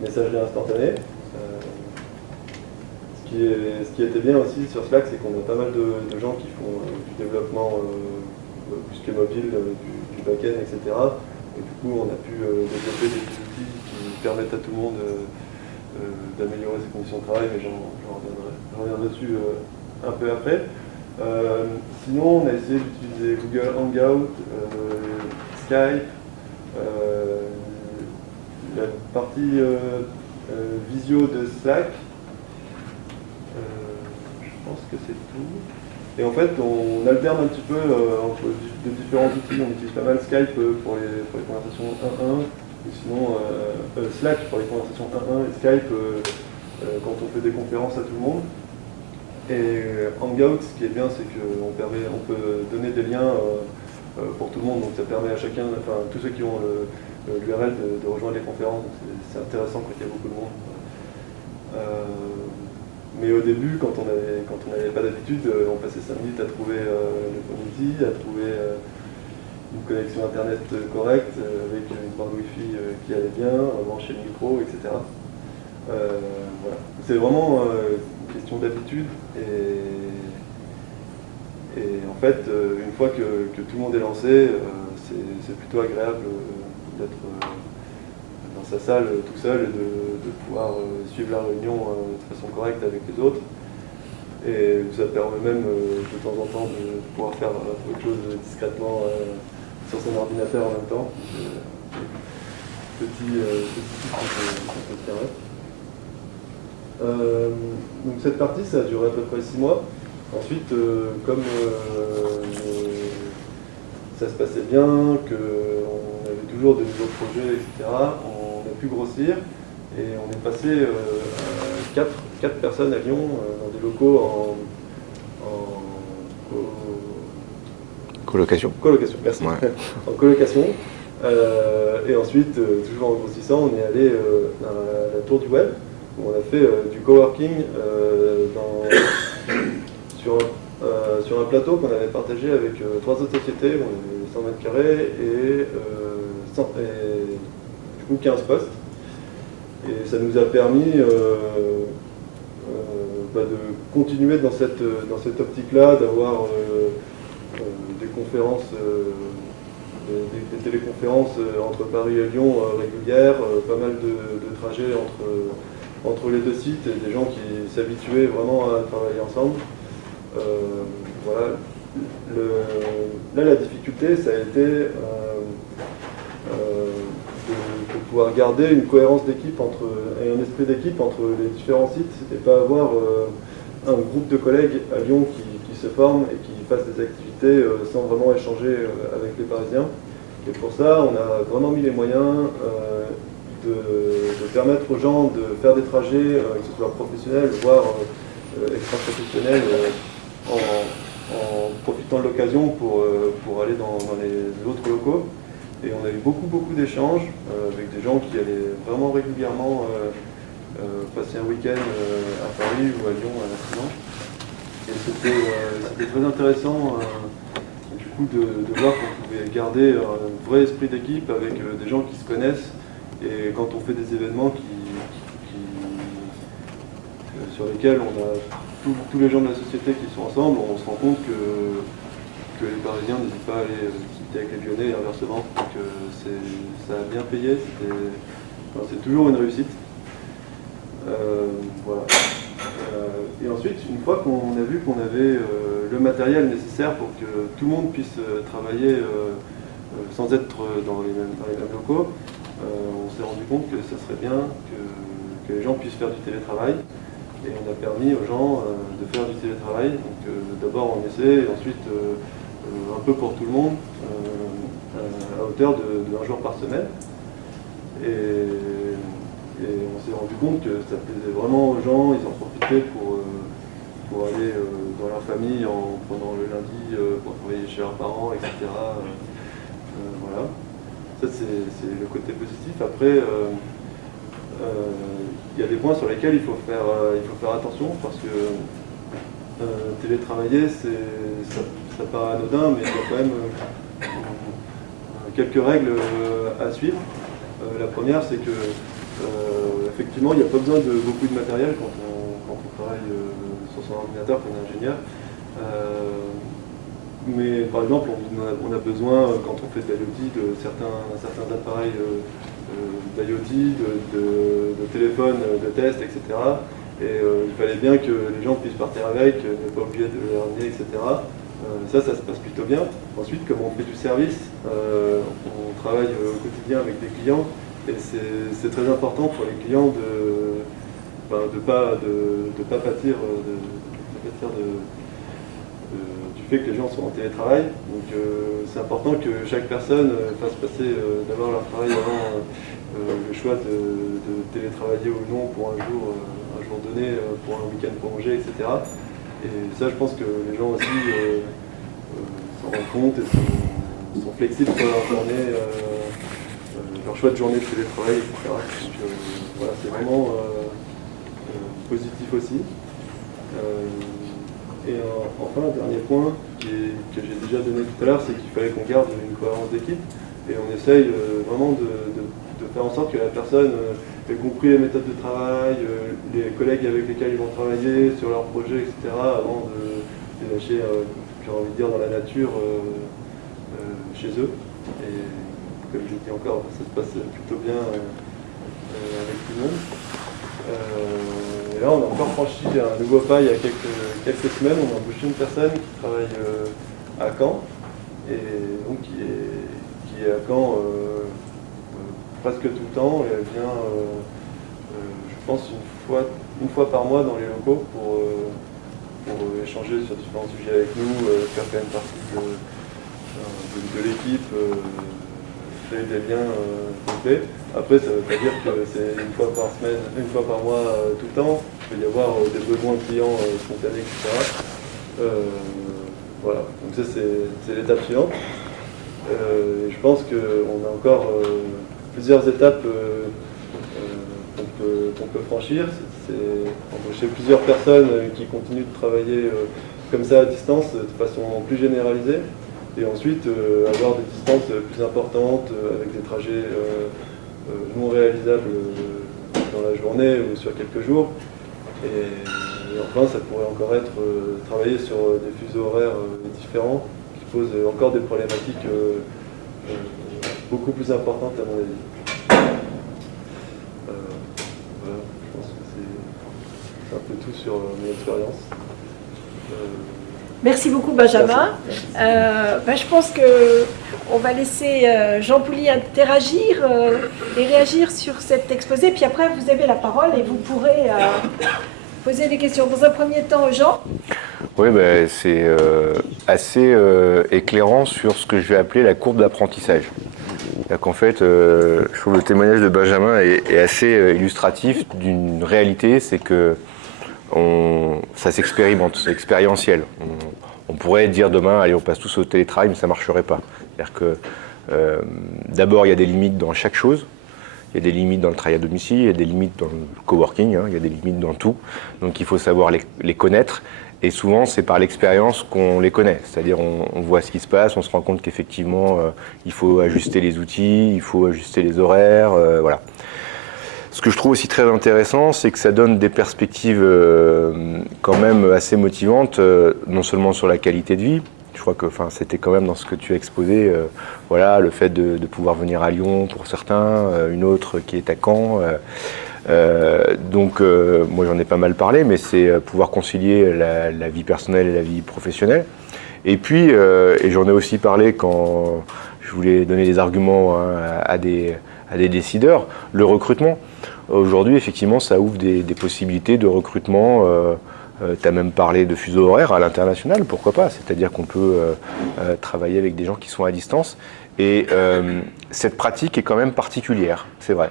messagerie instantanée. Ce qui était bien aussi sur Slack, c'est qu'on a pas mal de gens qui font du développement plus que mobile, du back-end, etc. Et du coup, on a pu développer des petits outils qui permettent à tout le monde d'améliorer ses conditions de travail, mais j'en reviendrai dessus un peu après. Sinon, on a essayé d'utiliser Google Hangout, Skype, la partie visio de Slack. Je pense que c'est tout. Et en fait, on alterne un petit peu entre de différents outils. On utilise pas mal Skype pour les conversations 1-1, ou sinon Slack pour les conversations 1-1 et Skype quand on fait des conférences à tout le monde. Et Hangout, ce qui est bien, c'est qu'on peut donner des liens pour tout le monde. Donc ça permet à chacun, enfin tous ceux qui ont l'URL de rejoindre les conférences. C'est intéressant quand il y a beaucoup de monde. Mais au début, quand on n'avait pas d'habitude, on passait 5 minutes à trouver le bon outil, à trouver une connexion internet correcte, avec une bande Wi-Fi qui allait bien, brancher le micro, etc. Voilà. C'est vraiment une question d'habitude. Et en fait, une fois que tout le monde est lancé, c'est plutôt agréable d'être dans sa salle tout seul et de pouvoir suivre la réunion de façon correcte avec les autres. Et ça permet même de temps en temps de pouvoir faire autre chose discrètement sur son ordinateur en même temps. Petit truc qu'on peut se permettre. Donc cette partie, ça a duré à peu près 6 mois. Ensuite, comme ça se passait bien, qu'on avait toujours de nouveaux projets, etc., on a pu grossir et on est passé à 4 personnes à Lyon dans des locaux en Colocation. Colocation, merci. Ouais. En colocation. Et ensuite, toujours en grossissant, on est allé à la Tour du Web, où on a fait du coworking sur un plateau qu'on avait partagé avec 3 autres sociétés. On avait 100 mètres carrés et du coup 15 postes. Et ça nous a permis de continuer dans cette optique-là, d'avoir des conférences, des téléconférences entre Paris et Lyon régulières, pas mal de trajets entre les deux sites et des gens qui s'habituaient vraiment à travailler ensemble. Voilà. Là, la difficulté, ça a été de pouvoir garder une cohérence d'équipe et un esprit d'équipe entre les différents sites, et pas avoir un groupe de collègues à Lyon qui se forment et qui fassent des activités sans vraiment échanger avec les Parisiens. Et pour ça, on a vraiment mis les moyens de permettre aux gens de faire des trajets, que ce soit professionnels, voire extra-professionnels, en profitant de l'occasion pour aller dans les autres locaux. Et on a eu beaucoup d'échanges avec des gens qui allaient vraiment régulièrement passer un week-end à Paris ou à Lyon à l'accident. Et c'était très intéressant du coup de voir qu'on pouvait garder un vrai esprit d'équipe avec des gens qui se connaissent. Et quand on fait des événements sur lesquels on a tous les gens de la société qui sont ensemble, on se rend compte que les Parisiens n'hésitent pas à aller quitter avec les Lyonnais et inversement. Donc ça a bien payé, c'est toujours une réussite. Voilà. ensuite, une fois qu'on a vu qu'on avait le matériel nécessaire pour que tout le monde puisse travailler sans être dans les mêmes locaux, on s'est rendu compte que ça serait bien que les gens puissent faire du télétravail. Et on a permis aux gens de faire du télétravail, donc d'abord en essai, et ensuite un peu pour tout le monde, à hauteur d'1 jour par semaine. Et on s'est rendu compte que ça plaisait vraiment aux gens, ils en profitaient pour aller dans leur famille en prenant le lundi pour travailler chez leurs parents, etc. Voilà. Ça c'est le côté positif. Après, il y a des points sur lesquels il faut faire attention parce que télétravailler, ça paraît anodin, mais il y a quand même quelques règles à suivre. La première, c'est que effectivement, il n'y a pas besoin de beaucoup de matériel quand on travaille sur son ordinateur comme ingénieur. Mais par exemple, on a besoin, quand on fait de l'IoT, de certains appareils d'IoT, de téléphones, de tests, etc. Et il fallait bien que les gens puissent partir avec, ne pas oublier de les ramener, etc. Ça se passe plutôt bien. Ensuite, comme on fait du service, on travaille au quotidien avec des clients et c'est très important pour les clients de pas pâtir du fait que les gens sont en télétravail. Donc c'est important que chaque personne fasse passer d'abord leur travail avant le choix de télétravailler ou non pour un jour donné, pour un week-end prolongé, etc. Et ça, je pense que les gens aussi s'en rendent compte et sont flexibles sur leur journée, leur choix de journée de télétravail, etc. Donc voilà, c'est vraiment positif aussi. Et enfin, un dernier point que j'ai déjà donné tout à l'heure, c'est qu'il fallait qu'on garde une cohérence d'équipe et on essaye vraiment de faire en sorte que la personne ait compris les méthodes de travail, les collègues avec lesquels ils vont travailler, sur leurs projets, etc. avant de les lâcher, j'ai envie de dire, dans la nature chez eux. Et comme je dis encore, ça se passe plutôt bien avec tout le monde. Et là, on a encore franchi un nouveau pas il y a quelques semaines. On a embauché une personne qui travaille à Caen, et donc qui est à Caen presque tout le temps. Et elle vient, je pense, une fois par mois dans les locaux pour échanger sur différents sujets avec nous, faire quand même partie de l'équipe, créer des liens complets. Après, ça ne veut pas dire que c'est une fois par semaine, une fois par mois tout le temps. Il peut y avoir des besoins clients spontanés, etc. Voilà, donc ça c'est l'étape suivante. Et je pense qu'on a encore plusieurs étapes qu'on peut franchir. C'est embaucher plusieurs personnes qui continuent de travailler comme ça à distance de façon plus généralisée. Et ensuite avoir des distances plus importantes avec des trajets non réalisables dans la journée ou sur quelques jours. Et enfin, ça pourrait encore être travailler sur des fuseaux horaires différents qui posent encore des problématiques beaucoup plus importantes à mon avis. Voilà, je pense que c'est un peu tout sur mon expérience. Merci beaucoup Benjamin. Je pense qu'on va laisser Jean Pouly interagir et réagir sur cet exposé. Puis après, vous avez la parole et vous pourrez poser des questions. Dans un premier temps, Jean. Oui, c'est assez éclairant sur ce que je vais appeler la courbe d'apprentissage. En fait, je trouve le témoignage de Benjamin est assez illustratif d'une réalité, c'est que ça s'expérimente, c'est expérientiel. On pourrait dire demain, allez, on passe tous au télétravail, mais ça ne marcherait pas. C'est-à-dire que d'abord, il y a des limites dans chaque chose. Il y a des limites dans le travail à domicile, il y a des limites dans le coworking, il y a des limites dans tout. Donc il faut savoir les connaître. Et souvent, c'est par l'expérience qu'on les connaît. C'est-à-dire, on voit ce qui se passe, on se rend compte qu'effectivement, il faut ajuster les outils, il faut ajuster les horaires, voilà. Ce que je trouve aussi très intéressant, c'est que ça donne des perspectives quand même assez motivantes, non seulement sur la qualité de vie. Je crois que c'était quand même dans ce que tu as exposé, voilà, le fait de pouvoir venir à Lyon pour certains, une autre qui est à Caen. Moi j'en ai pas mal parlé, mais c'est pouvoir concilier la vie personnelle et la vie professionnelle. Et puis, et j'en ai aussi parlé quand je voulais donner des arguments à des décideurs, le recrutement. Aujourd'hui, effectivement, ça ouvre des possibilités de recrutement. Tu as même parlé de fuseau horaire à l'international, pourquoi pas? C'est-à-dire qu'on peut travailler avec des gens qui sont à distance. Et cette pratique est quand même particulière, c'est vrai.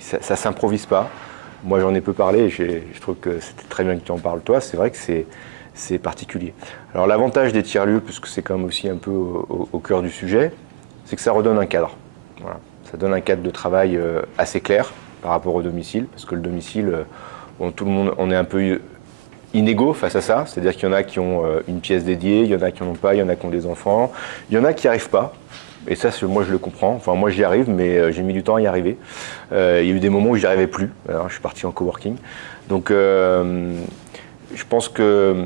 Ça ne s'improvise pas. Moi, j'en ai peu parlé et je trouve que c'était très bien que tu en parles toi. C'est vrai que c'est particulier. Alors l'avantage des tiers-lieux, puisque c'est quand même aussi un peu au cœur du sujet, c'est que ça redonne un cadre. Voilà. Ça donne un cadre de travail assez clair par rapport au domicile, parce que le domicile, tout le monde, on est un peu inégaux face à ça. C'est-à-dire qu'il y en a qui ont une pièce dédiée, il y en a qui n'en ont pas, il y en a qui ont des enfants, il y en a qui n'y arrivent pas. Et ça, moi, je le comprends. Enfin, moi, j'y arrive, mais j'ai mis du temps à y arriver. Il y a eu des moments où j'y arrivais plus. Alors, je suis parti en coworking. Donc, je pense que,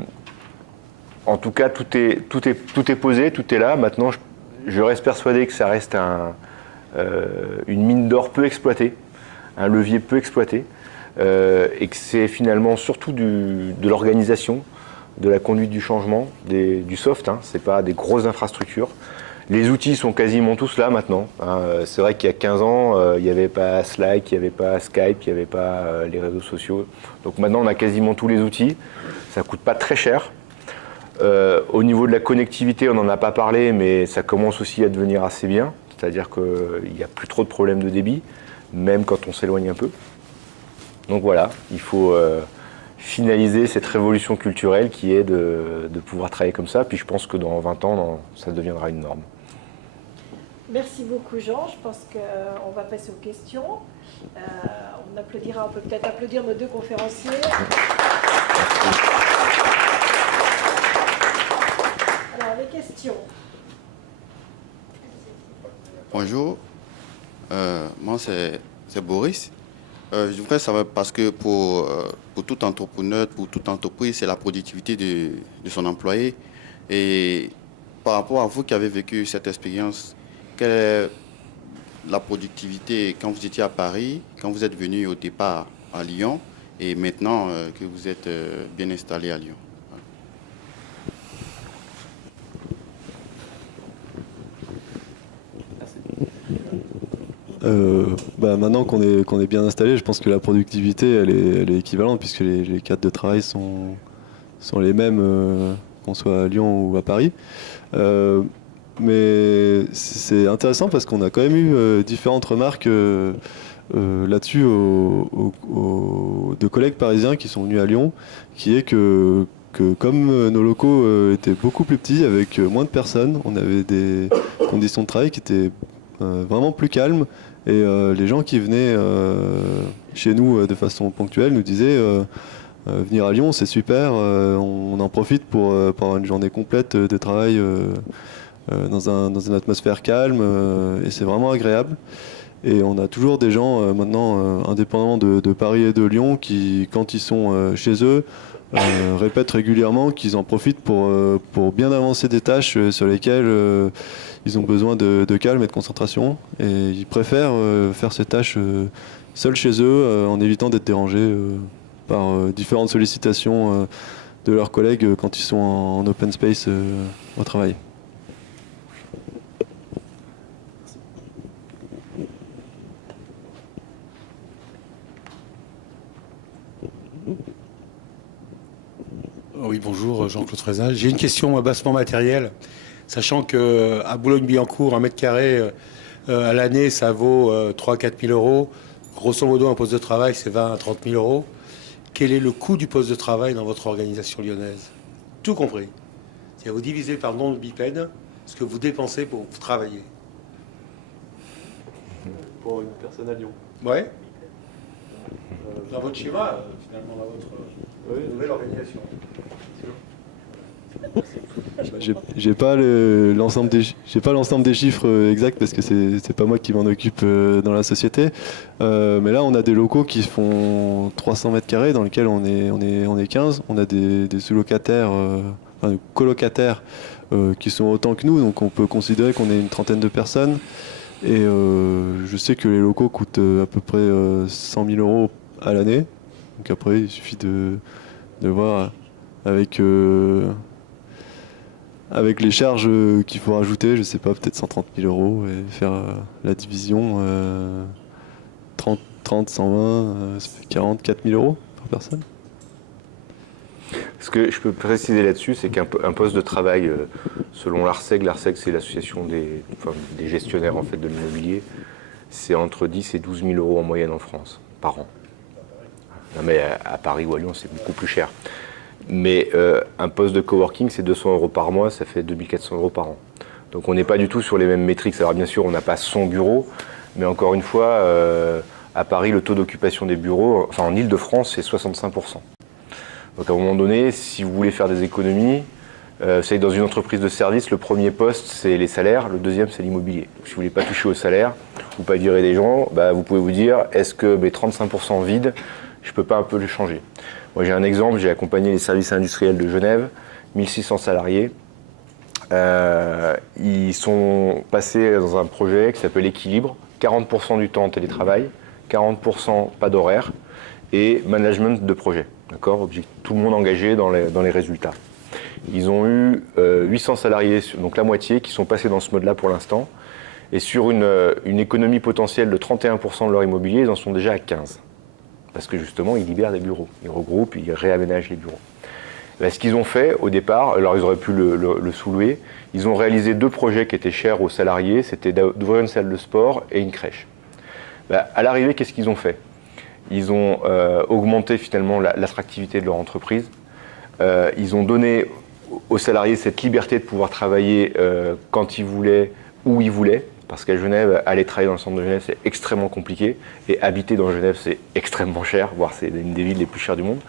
en tout cas, tout est posé, tout est là. Maintenant, je reste persuadé que ça reste une mine d'or peu exploitée, un levier peu exploité, et que c'est finalement surtout de l'organisation, de la conduite du changement, du soft. C'est pas des grosses infrastructures. Les outils sont quasiment tous là maintenant. C'est vrai qu'il y a 15 ans, il n'y avait pas Slack, il n'y avait pas Skype, il n'y avait pas les réseaux sociaux. Donc maintenant, on a quasiment tous les outils. Ça ne coûte pas très cher. Au niveau de la connectivité, on n'en a pas parlé, mais ça commence aussi à devenir assez bien. C'est-à-dire qu'il n'y a plus trop de problèmes de débit, même quand on s'éloigne un peu. Donc voilà, il faut finaliser cette révolution culturelle qui est de pouvoir travailler comme ça. Puis je pense que dans 20 ans, ça deviendra une norme. Merci beaucoup Jean, je pense qu'on va passer aux questions. On applaudira, on peut peut-être applaudir nos deux conférenciers. Alors les questions. Bonjour, moi c'est Boris. Je voudrais savoir, parce que pour tout entrepreneur, pour toute entreprise, c'est la productivité de son employé. Et par rapport à vous qui avez vécu cette expérience, quelle est la productivité quand vous étiez à Paris, quand vous êtes venu au départ à Lyon, et maintenant que vous êtes bien installé à Lyon? Maintenant qu'on est bien installé, je pense que la productivité elle est équivalente puisque les cadres de travail sont les mêmes qu'on soit à Lyon ou à Paris. Mais c'est intéressant parce qu'on a quand même eu différentes remarques là-dessus de collègues parisiens qui sont venus à Lyon, qui est que comme nos locaux étaient beaucoup plus petits, avec moins de personnes, on avait des conditions de travail qui étaient vraiment plus calmes. Et les gens qui venaient chez nous de façon ponctuelle nous disaient venir à Lyon c'est super, on en profite pour avoir une journée complète de travail dans une atmosphère calme et c'est vraiment agréable. Et on a toujours des gens maintenant indépendants de Paris et de Lyon qui, quand ils sont chez eux, répètent régulièrement qu'ils en profitent pour bien avancer des tâches sur lesquelles ils ont besoin de calme et de concentration. Et ils préfèrent faire ces tâches seuls chez eux en évitant d'être dérangés par différentes sollicitations de leurs collègues quand ils sont en open space au travail. Oui, bonjour, Jean-Claude Frézal. J'ai une question bassement matérielle, sachant qu'à Boulogne-Billancourt, 1 mètre carré à l'année, ça vaut 3-4 000 euros. Grosso modo, un poste de travail, c'est 20 à 30 000 euros. Quel est le coût du poste de travail dans votre organisation lyonnaise? Tout compris. C'est-à-dire vous divisez par le nombre de bipèdes ce que vous dépensez pour travailler. Pour une personne à Lyon. Ouais. Dans votre schéma, finalement, dans votre nouvelle organisation. J'ai pas l'ensemble des chiffres exacts parce que c'est pas moi qui m'en occupe dans la société. Mais là, on a des locaux qui font 300 mètres carrés dans lesquels on est 15. On a des sous-locataires, des colocataires qui sont autant que nous, donc on peut considérer qu'on est une trentaine de personnes. Et je sais que les locaux coûtent à peu près 100 000 euros à l'année. Donc après, il suffit de voir avec les charges qu'il faut rajouter, je sais pas, peut-être 130 000 euros et faire la division 30, 120, ça fait 44 000 euros par personne. Ce que je peux préciser là-dessus, c'est qu'un poste de travail, selon l'ARCEG c'est l'association des gestionnaires en fait, de l'immobilier, c'est entre 10 et 12 000 euros en moyenne en France, par an. Non, mais à Paris ou à Lyon, c'est beaucoup plus cher. Mais un poste de coworking, c'est 200 euros par mois, ça fait 2400 euros par an. Donc on n'est pas du tout sur les mêmes métriques. Alors bien sûr, on n'a pas son bureau, mais encore une fois, à Paris, le taux d'occupation des bureaux, enfin en Ile-de-France, c'est 65%. Donc à un moment donné, si vous voulez faire des économies, c'est dans une entreprise de service, le premier poste, c'est les salaires, le deuxième, c'est l'immobilier. Donc, si vous ne voulez pas toucher au salaire ou pas virer des gens, bah, vous pouvez vous dire, est-ce que mes 35% vides, je ne peux pas un peu les changer? Moi, j'ai un exemple, j'ai accompagné les services industriels de Genève, 1600 salariés. Ils sont passés dans un projet qui s'appelle Équilibre, 40% du temps en télétravail, 40% pas d'horaire et management de projet. D'accord, tout le monde engagé dans les résultats. Ils ont eu 800 salariés, donc la moitié, qui sont passés dans ce mode-là pour l'instant. Et sur une économie potentielle de 31% de leur immobilier, ils en sont déjà à 15%. Parce que justement, ils libèrent des bureaux. Ils regroupent, ils réaménagent les bureaux. Ben, ce qu'ils ont fait au départ, alors ils auraient pu le soulever, ils ont réalisé 2 projets qui étaient chers aux salariés, c'était d'ouvrir une salle de sport et une crèche. Ben, à l'arrivée, qu'est-ce qu'ils ont fait? Ils ont augmenté finalement l'attractivité de leur entreprise. Ils ont donné aux salariés cette liberté de pouvoir travailler quand ils voulaient, où ils voulaient. Parce qu'à Genève, aller travailler dans le centre de Genève, c'est extrêmement compliqué. Et habiter dans Genève, c'est extrêmement cher, voire c'est une des villes les plus chères du monde.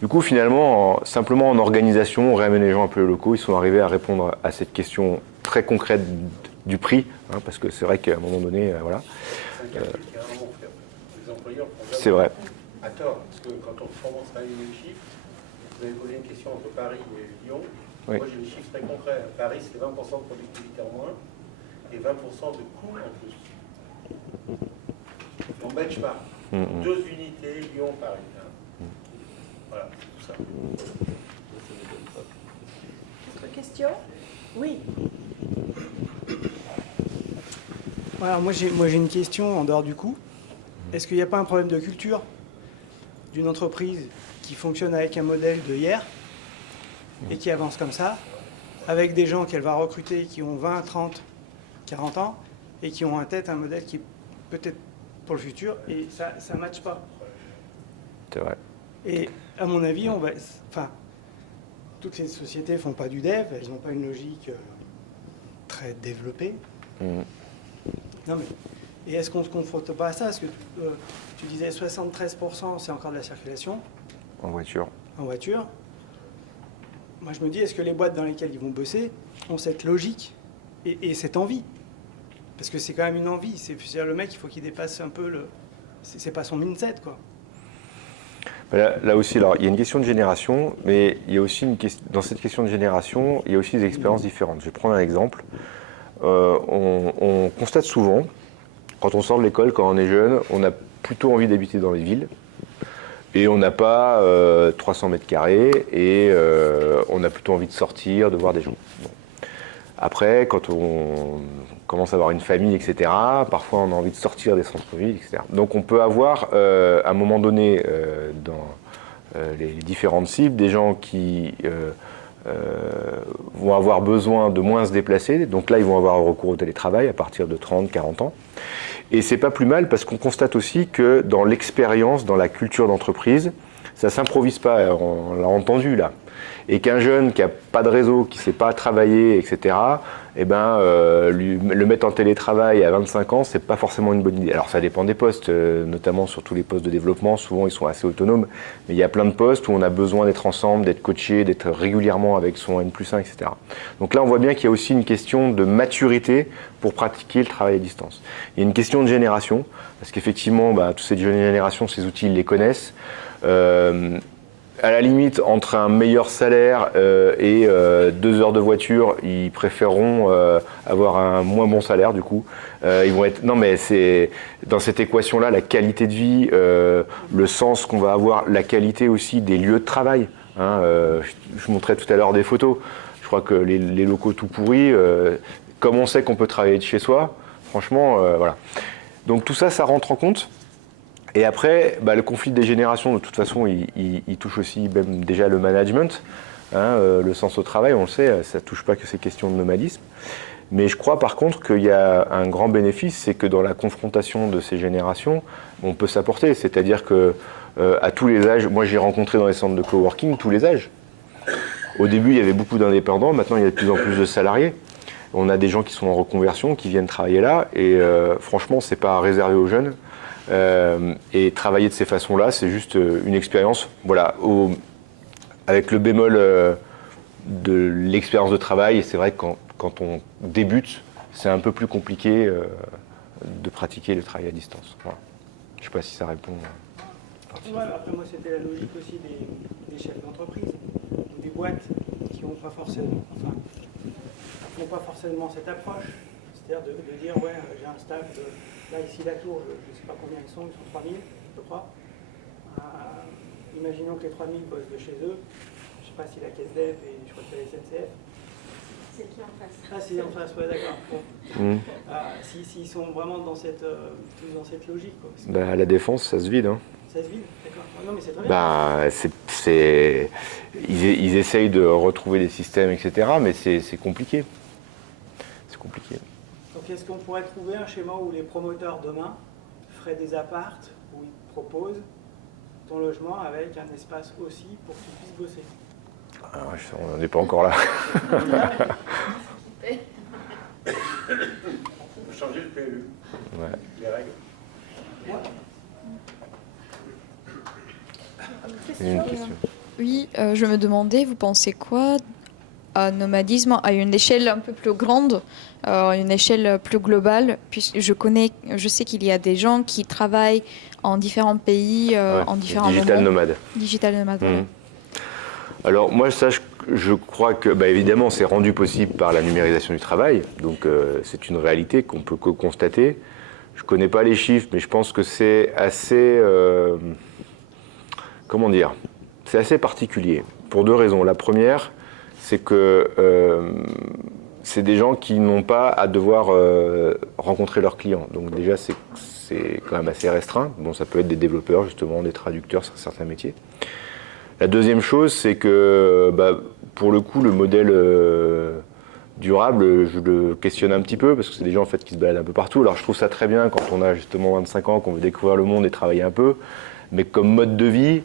Du coup, finalement, simplement en organisation, en réaménageant un peu les locaux, ils sont arrivés à répondre à cette question très concrète du prix. Hein, parce que c'est vrai qu'à un moment donné, voilà. C'est vrai. À tort, parce que quand on commence à aligner les chiffres, vous avez posé une question entre Paris et Lyon. Oui. Moi, j'ai des chiffres très concrets. Paris, c'est 20% de productivité en moins et 20% de coûts en plus. On benchmark. 2 unités, Lyon, Paris. Hein. Voilà, c'est tout ça. Autre question? Oui. Alors moi j'ai une question en dehors du coût. Est-ce qu'il n'y a pas un problème de culture d'une entreprise qui fonctionne avec un modèle de hier et qui avance comme ça, avec des gens qu'elle va recruter qui ont 20, 30, 40 ans et qui ont en tête un modèle qui est peut-être pour le futur et ça ne matche pas. C'est vrai. Et à mon avis, toutes les sociétés ne font pas du dev, elles n'ont pas une logique très développée. Non mais, et est-ce qu'on ne se confronte pas à ça? Parce que tu disais 73%, c'est encore de la circulation. En voiture. En voiture. Moi, je me dis, est-ce que les boîtes dans lesquelles ils vont bosser ont cette logique et cette envie? Parce que c'est quand même une envie. C'est-à-dire le mec, il faut qu'il dépasse un peu le... C'est pas son mindset, quoi. Là aussi, alors, il y a une question de génération, mais il y a aussi dans cette question de génération, il y a aussi des expériences différentes. Je vais prendre un exemple. On constate souvent, quand on sort de l'école, quand on est jeune, on a plutôt envie d'habiter dans les villes. Et on n'a pas 300 mètres carrés et on a plutôt envie de sortir, de voir des gens. Bon. Après, quand on commence à avoir une famille, etc., parfois on a envie de sortir des centres-villes, etc. Donc on peut avoir, à un moment donné, dans les différentes cibles, des gens qui vont avoir besoin de moins se déplacer. Donc là, ils vont avoir recours au télétravail à partir de 30, 40 ans. Et c'est pas plus mal parce qu'on constate aussi que dans l'expérience, dans la culture d'entreprise, ça s'improvise pas, on l'a entendu là. Et qu'un jeune qui n'a pas de réseau, qui ne sait pas travailler, etc., eh ben, le mettre en télétravail à 25 ans, ce n'est pas forcément une bonne idée. Alors ça dépend des postes, notamment sur tous les postes de développement, souvent ils sont assez autonomes, mais il y a plein de postes où on a besoin d'être ensemble, d'être coaché, d'être régulièrement avec son N+1, etc. Donc là on voit bien qu'il y a aussi une question de maturité pour pratiquer le travail à distance. Il y a une question de génération, parce qu'effectivement, toutes ces jeunes générations, ces outils, ils les connaissent. à la limite, entre un meilleur salaire et 2 heures de voiture, ils préféreront avoir un moins bon salaire du coup. Ils vont être. Non, mais c'est dans cette équation-là, la qualité de vie, le sens qu'on va avoir, la qualité aussi des lieux de travail. Hein, je montrais tout à l'heure des photos. Je crois que les locaux tout pourris, comme on sait qu'on peut travailler de chez soi, franchement, voilà. Donc tout ça, ça rentre en compte. Et après, le conflit des générations, de toute façon, il touche aussi même déjà le management. Hein, le sens au travail, on le sait, ça ne touche pas que ces questions de nomadisme. Mais je crois par contre qu'il y a un grand bénéfice, c'est que dans la confrontation de ces générations, on peut s'apporter. C'est-à-dire que à tous les âges, moi j'ai rencontré dans les centres de coworking tous les âges. Au début, il y avait beaucoup d'indépendants, maintenant il y a de plus en plus de salariés. On a des gens qui sont en reconversion, qui viennent travailler là, et franchement, c'est pas réservé aux jeunes. Et travailler de ces façons-là, c'est juste une expérience, voilà, avec le bémol de l'expérience de travail. Et c'est vrai que quand on débute, c'est un peu plus compliqué de pratiquer le travail à distance. Voilà. Je ne sais pas si ça répond. Ouais, après moi c'était la logique aussi des chefs d'entreprise, ou des boîtes qui n'ont pas forcément, cette approche, c'est-à-dire de dire ouais j'ai un staff de, là ici la tour, je ne sais pas combien ils sont 3000 je crois. Imaginons que les 3000 bossent de chez eux, je ne sais pas si la caisse d'EF et je crois que c'est la SNCF. C'est qui en face? Ah c'est en face, ouais d'accord. Bon. S'ils sont vraiment dans cette logique. Quoi, à la défense, ça se vide. Hein. Ça se vide, d'accord. Non mais c'est très bien. Ils essayent de retrouver des systèmes, etc. Mais c'est compliqué. C'est compliqué. Donc est-ce qu'on pourrait trouver un schéma où les promoteurs demain feraient des appartes où ils proposent ton logement avec un espace aussi pour que tu puisses bosser? On n'en est pas encore là. On peut changer le PLU. Ouais. Les règles. Une question. Oui, je me demandais, vous pensez quoi à nomadisme à une échelle un peu plus grande, une échelle plus globale, puisque je sais qu'il y a des gens qui travaillent en différents pays, en différents digital moments. nomade. Digital nomade, voilà. Alors moi, ça, je crois que, évidemment, c'est rendu possible par la numérisation du travail, donc c'est une réalité qu'on peut constater. Je ne connais pas les chiffres, mais je pense que c'est assez, comment dire, c'est assez particulier, pour 2 raisons. La première, c'est que c'est des gens qui n'ont pas à devoir rencontrer leurs clients. Donc déjà, c'est quand même assez restreint. Bon, ça peut être des développeurs, justement, des traducteurs sur certains métiers. La deuxième chose, c'est que pour le coup, le modèle durable, je le questionne un petit peu parce que c'est des gens en fait qui se baladent un peu partout. Alors je trouve ça très bien quand on a justement 25 ans, qu'on veut découvrir le monde et travailler un peu. Mais comme mode de vie,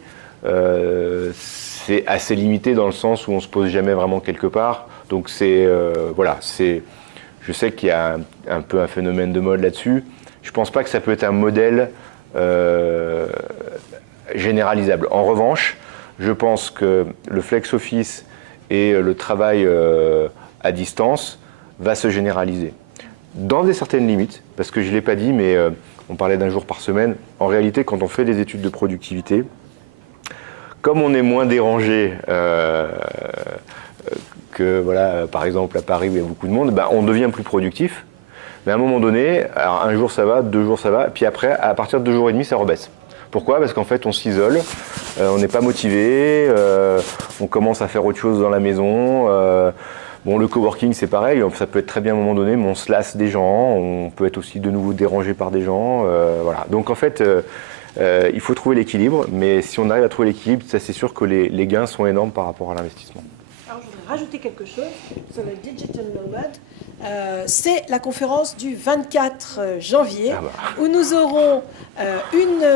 c'est assez limité dans le sens où on se pose jamais vraiment quelque part. Donc voilà, je sais qu'il y a un peu un phénomène de mode là-dessus. Je pense pas que ça peut être un modèle généralisable. En revanche, je pense que le flex office et le travail à distance va se généraliser. Dans des certaines limites, parce que je ne l'ai pas dit, mais on parlait d'1 jour par semaine. En réalité, quand on fait des études de productivité, comme on est moins dérangé que, voilà, par exemple, à Paris où il y a beaucoup de monde, on devient plus productif. Mais à un moment donné, alors 1 jour ça va, 2 jours ça va, puis après, à partir de 2 jours et demi, ça rebaisse. Pourquoi ? Parce qu'en fait, on s'isole, on n'est pas motivé, on commence à faire autre chose dans la maison. Bon, le coworking, c'est pareil, ça peut être très bien à un moment donné, mais on se lasse des gens, on peut être aussi de nouveau dérangé par des gens. Voilà. Donc en fait, il faut trouver l'équilibre, mais si on arrive à trouver l'équilibre, ça c'est sûr que les gains sont énormes par rapport à l'investissement. Alors je voudrais rajouter quelque chose sur le Digital Nomad. C'est la conférence du 24 janvier où nous aurons une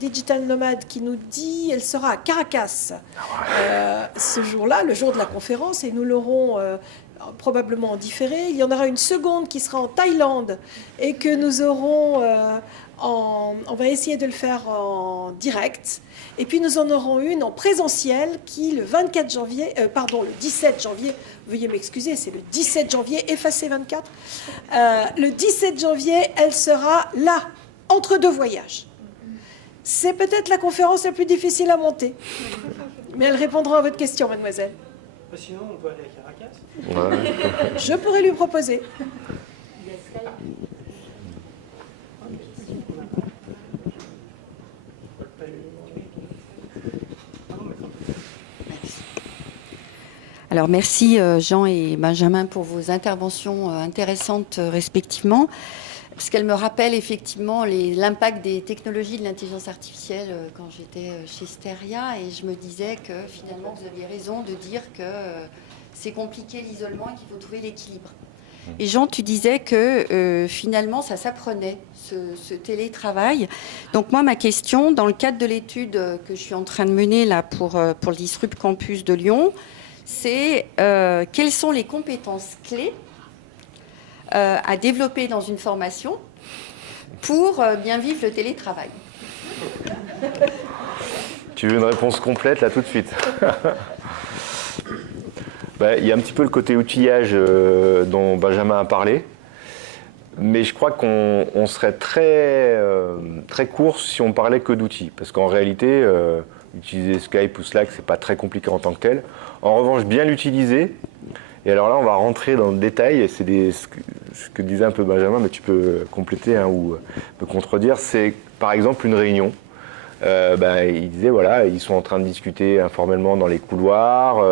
Digital Nomade qui nous dit, elle sera à Caracas ce jour-là, le jour de la conférence, et nous l'aurons probablement en différé. Il y en aura une seconde qui sera en Thaïlande et que nous aurons, on va essayer de le faire en direct. Et puis nous en aurons une en présentiel qui, le 24 janvier, le 17 janvier, veuillez m'excuser, c'est le 17 janvier, effacez 24. Le 17 janvier, elle sera là, entre 2 voyages. C'est peut-être la conférence la plus difficile à monter. Mais elles répondront à votre question, mademoiselle. Sinon, on peut aller à Caracas. Ouais. Je pourrais lui proposer. Alors merci Jean et Benjamin pour vos interventions intéressantes respectivement, parce qu'elles me rappellent effectivement l'impact des technologies de l'intelligence artificielle quand j'étais chez Steria, et je me disais que finalement vous aviez raison de dire que c'est compliqué l'isolement et qu'il faut trouver l'équilibre. Et Jean, tu disais que finalement ça s'apprenait, ce télétravail. Donc moi, ma question, dans le cadre de l'étude que je suis en train de mener là pour le Disrupt Campus de Lyon, c'est quelles sont les compétences clés à développer dans une formation pour bien vivre le télétravail. Tu veux une réponse complète là tout de suite? Il y a un petit peu le côté outillage dont Benjamin a parlé, mais je crois qu'on serait très court si on parlait que d'outils, parce qu'en réalité, utiliser Skype ou Slack, c'est pas très compliqué en tant que tel. En revanche, bien l'utiliser, et alors là, on va rentrer dans le détail, et c'est ce que disait un peu Benjamin, mais tu peux compléter ou me contredire, c'est par exemple une réunion. Il disait, voilà, ils sont en train de discuter informellement dans les couloirs,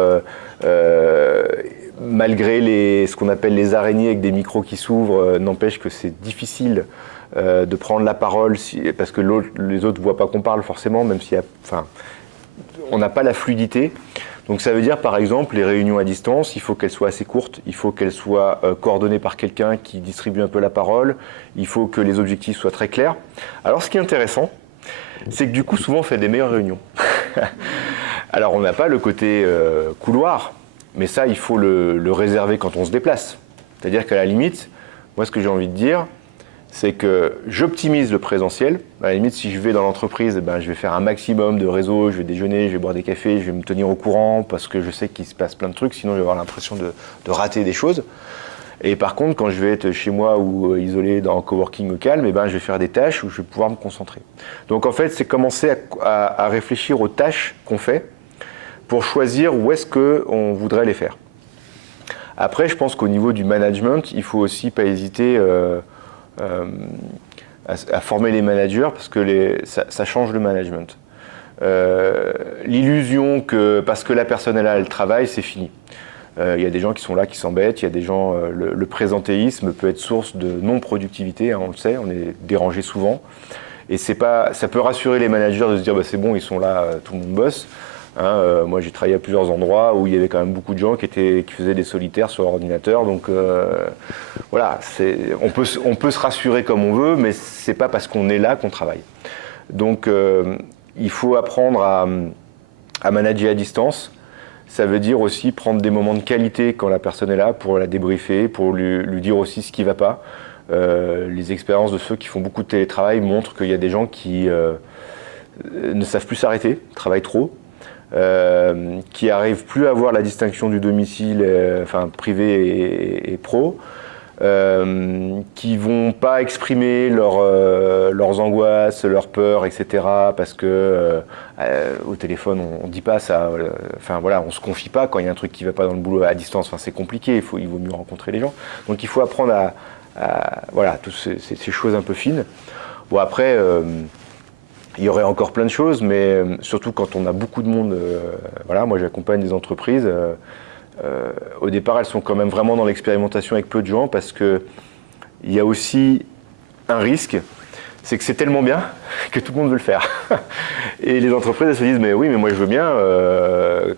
malgré ce qu'on appelle les araignées avec des micros qui s'ouvrent, n'empêche que c'est difficile de prendre la parole parce que les autres ne voient pas qu'on parle forcément, même s'il y a, on n'a pas la fluidité. Donc ça veut dire par exemple les réunions à distance, il faut qu'elles soient assez courtes, il faut qu'elles soient coordonnées par quelqu'un qui distribue un peu la parole, il faut que les objectifs soient très clairs. Alors ce qui est intéressant, c'est que du coup souvent on fait des meilleures réunions. Alors on n'a pas le côté couloir, mais ça il faut le réserver quand on se déplace. C'est-à-dire qu'à la limite, moi ce que j'ai envie de dire, c'est que j'optimise le présentiel. À la limite, si je vais dans l'entreprise, je vais faire un maximum de réseau, je vais déjeuner, je vais boire des cafés, je vais me tenir au courant parce que je sais qu'il se passe plein de trucs, sinon je vais avoir l'impression de rater des choses. Et par contre, quand je vais être chez moi ou isolé dans un coworking au calme, je vais faire des tâches où je vais pouvoir me concentrer. Donc en fait, c'est commencer à réfléchir aux tâches qu'on fait pour choisir où est-ce qu'on voudrait les faire. Après, je pense qu'au niveau du management, il faut aussi pas hésiter à former les managers parce que ça change le management. L'illusion que parce que la personne est là, elle travaille, c'est fini. Il y a des gens qui sont là, qui s'embêtent, il y a des gens, le présentéisme peut être source de non-productivité, on le sait, on est dérangé souvent. Et ça peut rassurer les managers de se dire c'est bon, ils sont là, tout le monde bosse. Moi j'ai travaillé à plusieurs endroits où il y avait quand même beaucoup de gens qui faisaient des solitaires sur leur ordinateur, donc voilà, on peut se rassurer comme on veut, mais c'est pas parce qu'on est là qu'on travaille. Donc il faut apprendre à manager à distance. Ça veut dire aussi prendre des moments de qualité quand la personne est là pour la débriefer, pour lui dire aussi ce qui ne va pas. Les expériences de ceux qui font beaucoup de télétravail montrent qu'il y a des gens qui ne savent plus s'arrêter, travaillent trop, qui n'arrivent plus à voir la distinction du domicile, privé et pro, qui ne vont pas exprimer leurs angoisses, leurs peurs, etc. Parce que au téléphone, on ne dit pas ça. On ne se confie pas quand il y a un truc qui ne va pas dans le boulot à distance. C'est compliqué, il vaut mieux rencontrer les gens. Donc il faut apprendre à toutes ces choses un peu fines. Bon, après, il y aurait encore plein de choses, mais surtout quand on a beaucoup de monde. Moi, j'accompagne des entreprises. Au départ, elles sont quand même vraiment dans l'expérimentation avec peu de gens parce qu'il y a aussi un risque, c'est que c'est tellement bien que tout le monde veut le faire. Et les entreprises, elles se disent, mais oui, mais moi je veux bien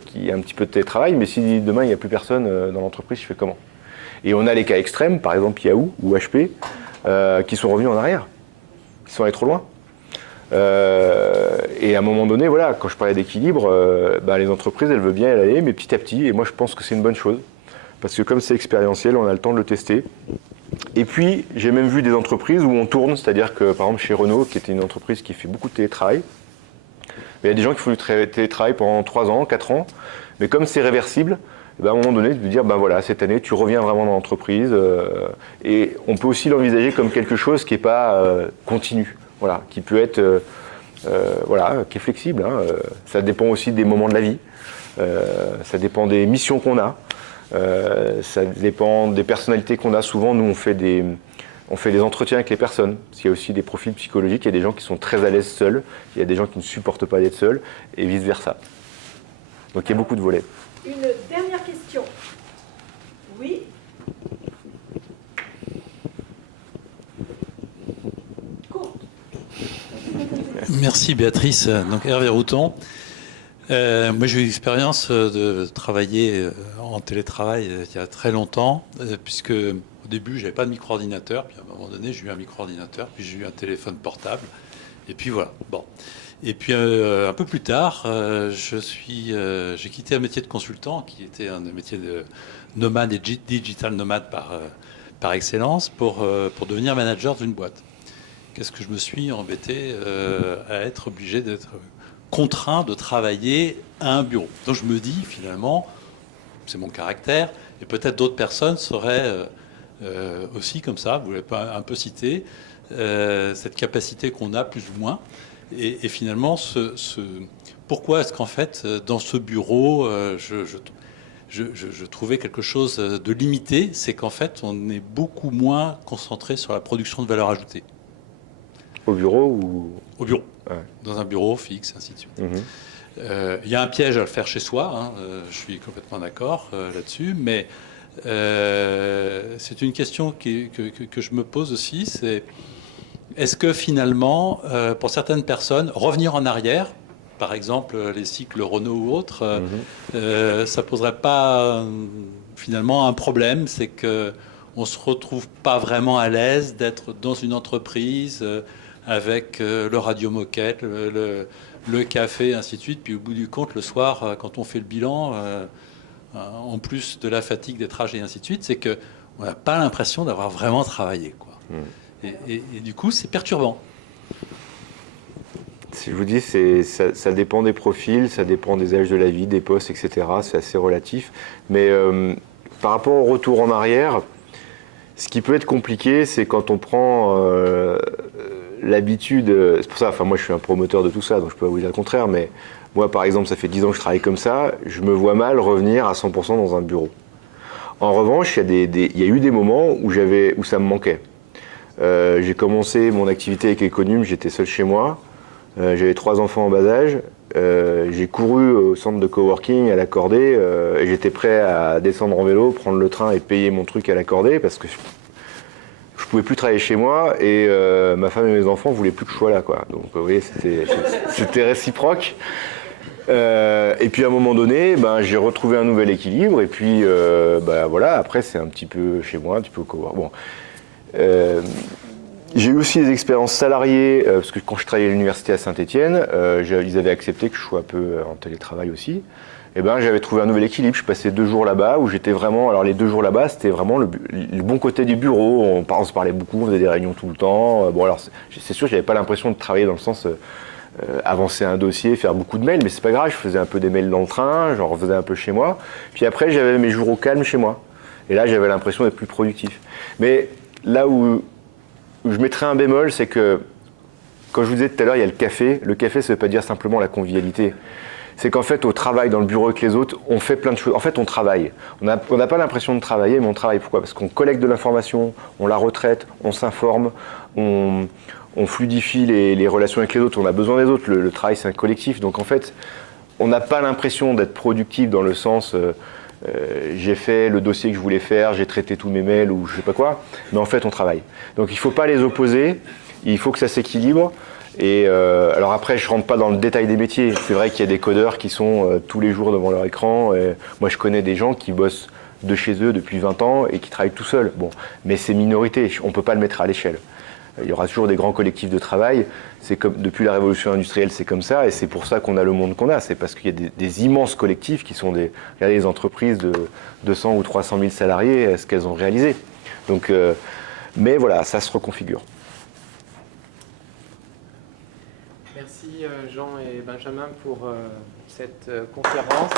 qu'il y ait un petit peu de télétravail, mais si demain il n'y a plus personne dans l'entreprise, je fais comment? Et on a les cas extrêmes, par exemple Yahoo ou HP, qui sont revenus en arrière, qui sont allés trop loin. Et à un moment donné, voilà, quand je parlais d'équilibre, les entreprises, elles veulent bien y aller, mais petit à petit, et moi je pense que c'est une bonne chose, parce que comme c'est expérientiel, on a le temps de le tester. Et puis, j'ai même vu des entreprises où on tourne, c'est-à-dire que par exemple chez Renault, qui était une entreprise qui fait beaucoup de télétravail, il y a des gens qui font du télétravail pendant 3 ans, 4 ans, mais comme c'est réversible, à un moment donné, de dire, voilà, cette année, tu reviens vraiment dans l'entreprise, et on peut aussi l'envisager comme quelque chose qui n'est pas continu. Voilà, qui peut être voilà, qui est flexible. Hein. Ça dépend aussi des moments de la vie. Ça dépend des missions qu'on a. Ça dépend des personnalités qu'on a. Souvent, nous, on fait des entretiens avec les personnes. Parce qu'il y a aussi des profils psychologiques. Il y a des gens qui sont très à l'aise seuls. Il y a des gens qui ne supportent pas d'être seuls. Et vice-versa. Donc, il y a beaucoup de volets. Une dernière question. Oui. Merci Béatrice. Donc Hervé Routon. Moi j'ai eu l'expérience de travailler en télétravail il y a très longtemps, puisque au début j'avais pas de micro-ordinateur, puis à un moment donné j'ai eu un micro-ordinateur, puis j'ai eu un téléphone portable, et puis voilà. Bon. Et puis un peu plus tard, j'ai quitté un métier de consultant qui était un métier de nomade et digital nomade par excellence pour devenir manager d'une boîte. Qu'est-ce que je me suis embêté à être obligé d'être contraint de travailler à un bureau. Donc je me dis finalement, c'est mon caractère, et peut-être d'autres personnes seraient aussi comme ça, vous l'avez un peu cité, cette capacité qu'on a plus ou moins. Et finalement, pourquoi est-ce qu'en fait, dans ce bureau, je trouvais quelque chose de limité, c'est qu'en fait, on est beaucoup moins concentré sur la production de valeur ajoutée. Au bureau ou... Au bureau, ouais. Dans un bureau fixe, ainsi de suite. Il y a un piège à le faire chez soi, hein, je suis complètement d'accord là-dessus, mais c'est une question que je me pose aussi, c'est est-ce que finalement, pour certaines personnes, revenir en arrière, par exemple les cycles Renault ou autres, ça poserait pas finalement un problème, c'est que on se retrouve pas vraiment à l'aise d'être dans une entreprise avec le radio-moquette, le café, ainsi de suite. Puis au bout du compte, le soir, quand on fait le bilan, en plus de la fatigue des trajets et ainsi de suite, c'est qu'on n'a pas l'impression d'avoir vraiment travaillé, quoi. Et du coup, c'est perturbant. Si je vous dis, ça dépend des profils, ça dépend des âges de la vie, des postes, etc. C'est assez relatif. Mais par rapport au retour en arrière, ce qui peut être compliqué, c'est quand on prend l'habitude... C'est pour ça, enfin moi je suis un promoteur de tout ça, donc je peux pas vous dire le contraire, mais moi par exemple, ça fait 10 ans que je travaille comme ça, je me vois mal revenir à 100% dans un bureau. En revanche, il y a eu des moments où ça me manquait. J'ai commencé mon activité avec Econum, j'étais seul chez moi, j'avais 3 enfants en bas âge, j'ai couru au centre de coworking à l'accordé et j'étais prêt à descendre en vélo, prendre le train et payer mon truc à l'accordé parce que je pouvais plus travailler chez moi et ma femme et mes enfants voulaient plus que je sois là, quoi. Donc vous voyez, c'était réciproque. Et puis à un moment donné, j'ai retrouvé un nouvel équilibre et puis voilà, après c'est un petit peu chez moi, un petit peu coworking. Bon. J'ai eu aussi des expériences salariées, parce que quand je travaillais à l'université à Saint-Étienne, ils avaient accepté que je sois un peu en télétravail aussi. Et j'avais trouvé un nouvel équilibre. Je passais 2 jours là-bas où j'étais vraiment... Alors les 2 jours là-bas, c'était vraiment le bon côté du bureau. On se parlait beaucoup, on faisait des réunions tout le temps. Bon alors, c'est sûr, j'avais pas l'impression de travailler dans le sens avancer un dossier, faire beaucoup de mails, mais c'est pas grave. Je faisais un peu des mails dans le train, j'en refaisais un peu chez moi. Puis après, j'avais mes jours au calme chez moi. Et là, j'avais l'impression d'être plus productif. Mais là où je mettrais un bémol, c'est que, quand je vous disais tout à l'heure, il y a le café. Le café, ça ne veut pas dire simplement la convivialité. C'est qu'en fait, au travail, dans le bureau avec les autres, on fait plein de choses. En fait, on travaille. On n'a pas l'impression de travailler, mais on travaille. Pourquoi ? Parce qu'on collecte de l'information, on la retraite, on s'informe, on fluidifie les relations avec les autres. On a besoin des autres. Le travail, c'est un collectif. Donc en fait, on n'a pas l'impression d'être productif dans le sens... j'ai fait le dossier que je voulais faire, j'ai traité tous mes mails ou je sais pas quoi, mais en fait on travaille. Donc il ne faut pas les opposer, il faut que ça s'équilibre. Et alors après, je ne rentre pas dans le détail des métiers. C'est vrai qu'il y a des codeurs qui sont tous les jours devant leur écran. Et moi je connais des gens qui bossent de chez eux depuis 20 ans et qui travaillent tout seuls. Bon, mais c'est minorité, on ne peut pas le mettre à l'échelle. Il y aura toujours des grands collectifs de travail. C'est comme depuis la révolution industrielle, c'est comme ça, et c'est pour ça qu'on a le monde qu'on a. C'est parce qu'il y a des immenses collectifs qui sont regardez les entreprises de 200 ou 300 000 salariés, ce qu'elles ont réalisé. Donc, mais voilà, ça se reconfigure. Merci Jean et Benjamin pour cette conférence.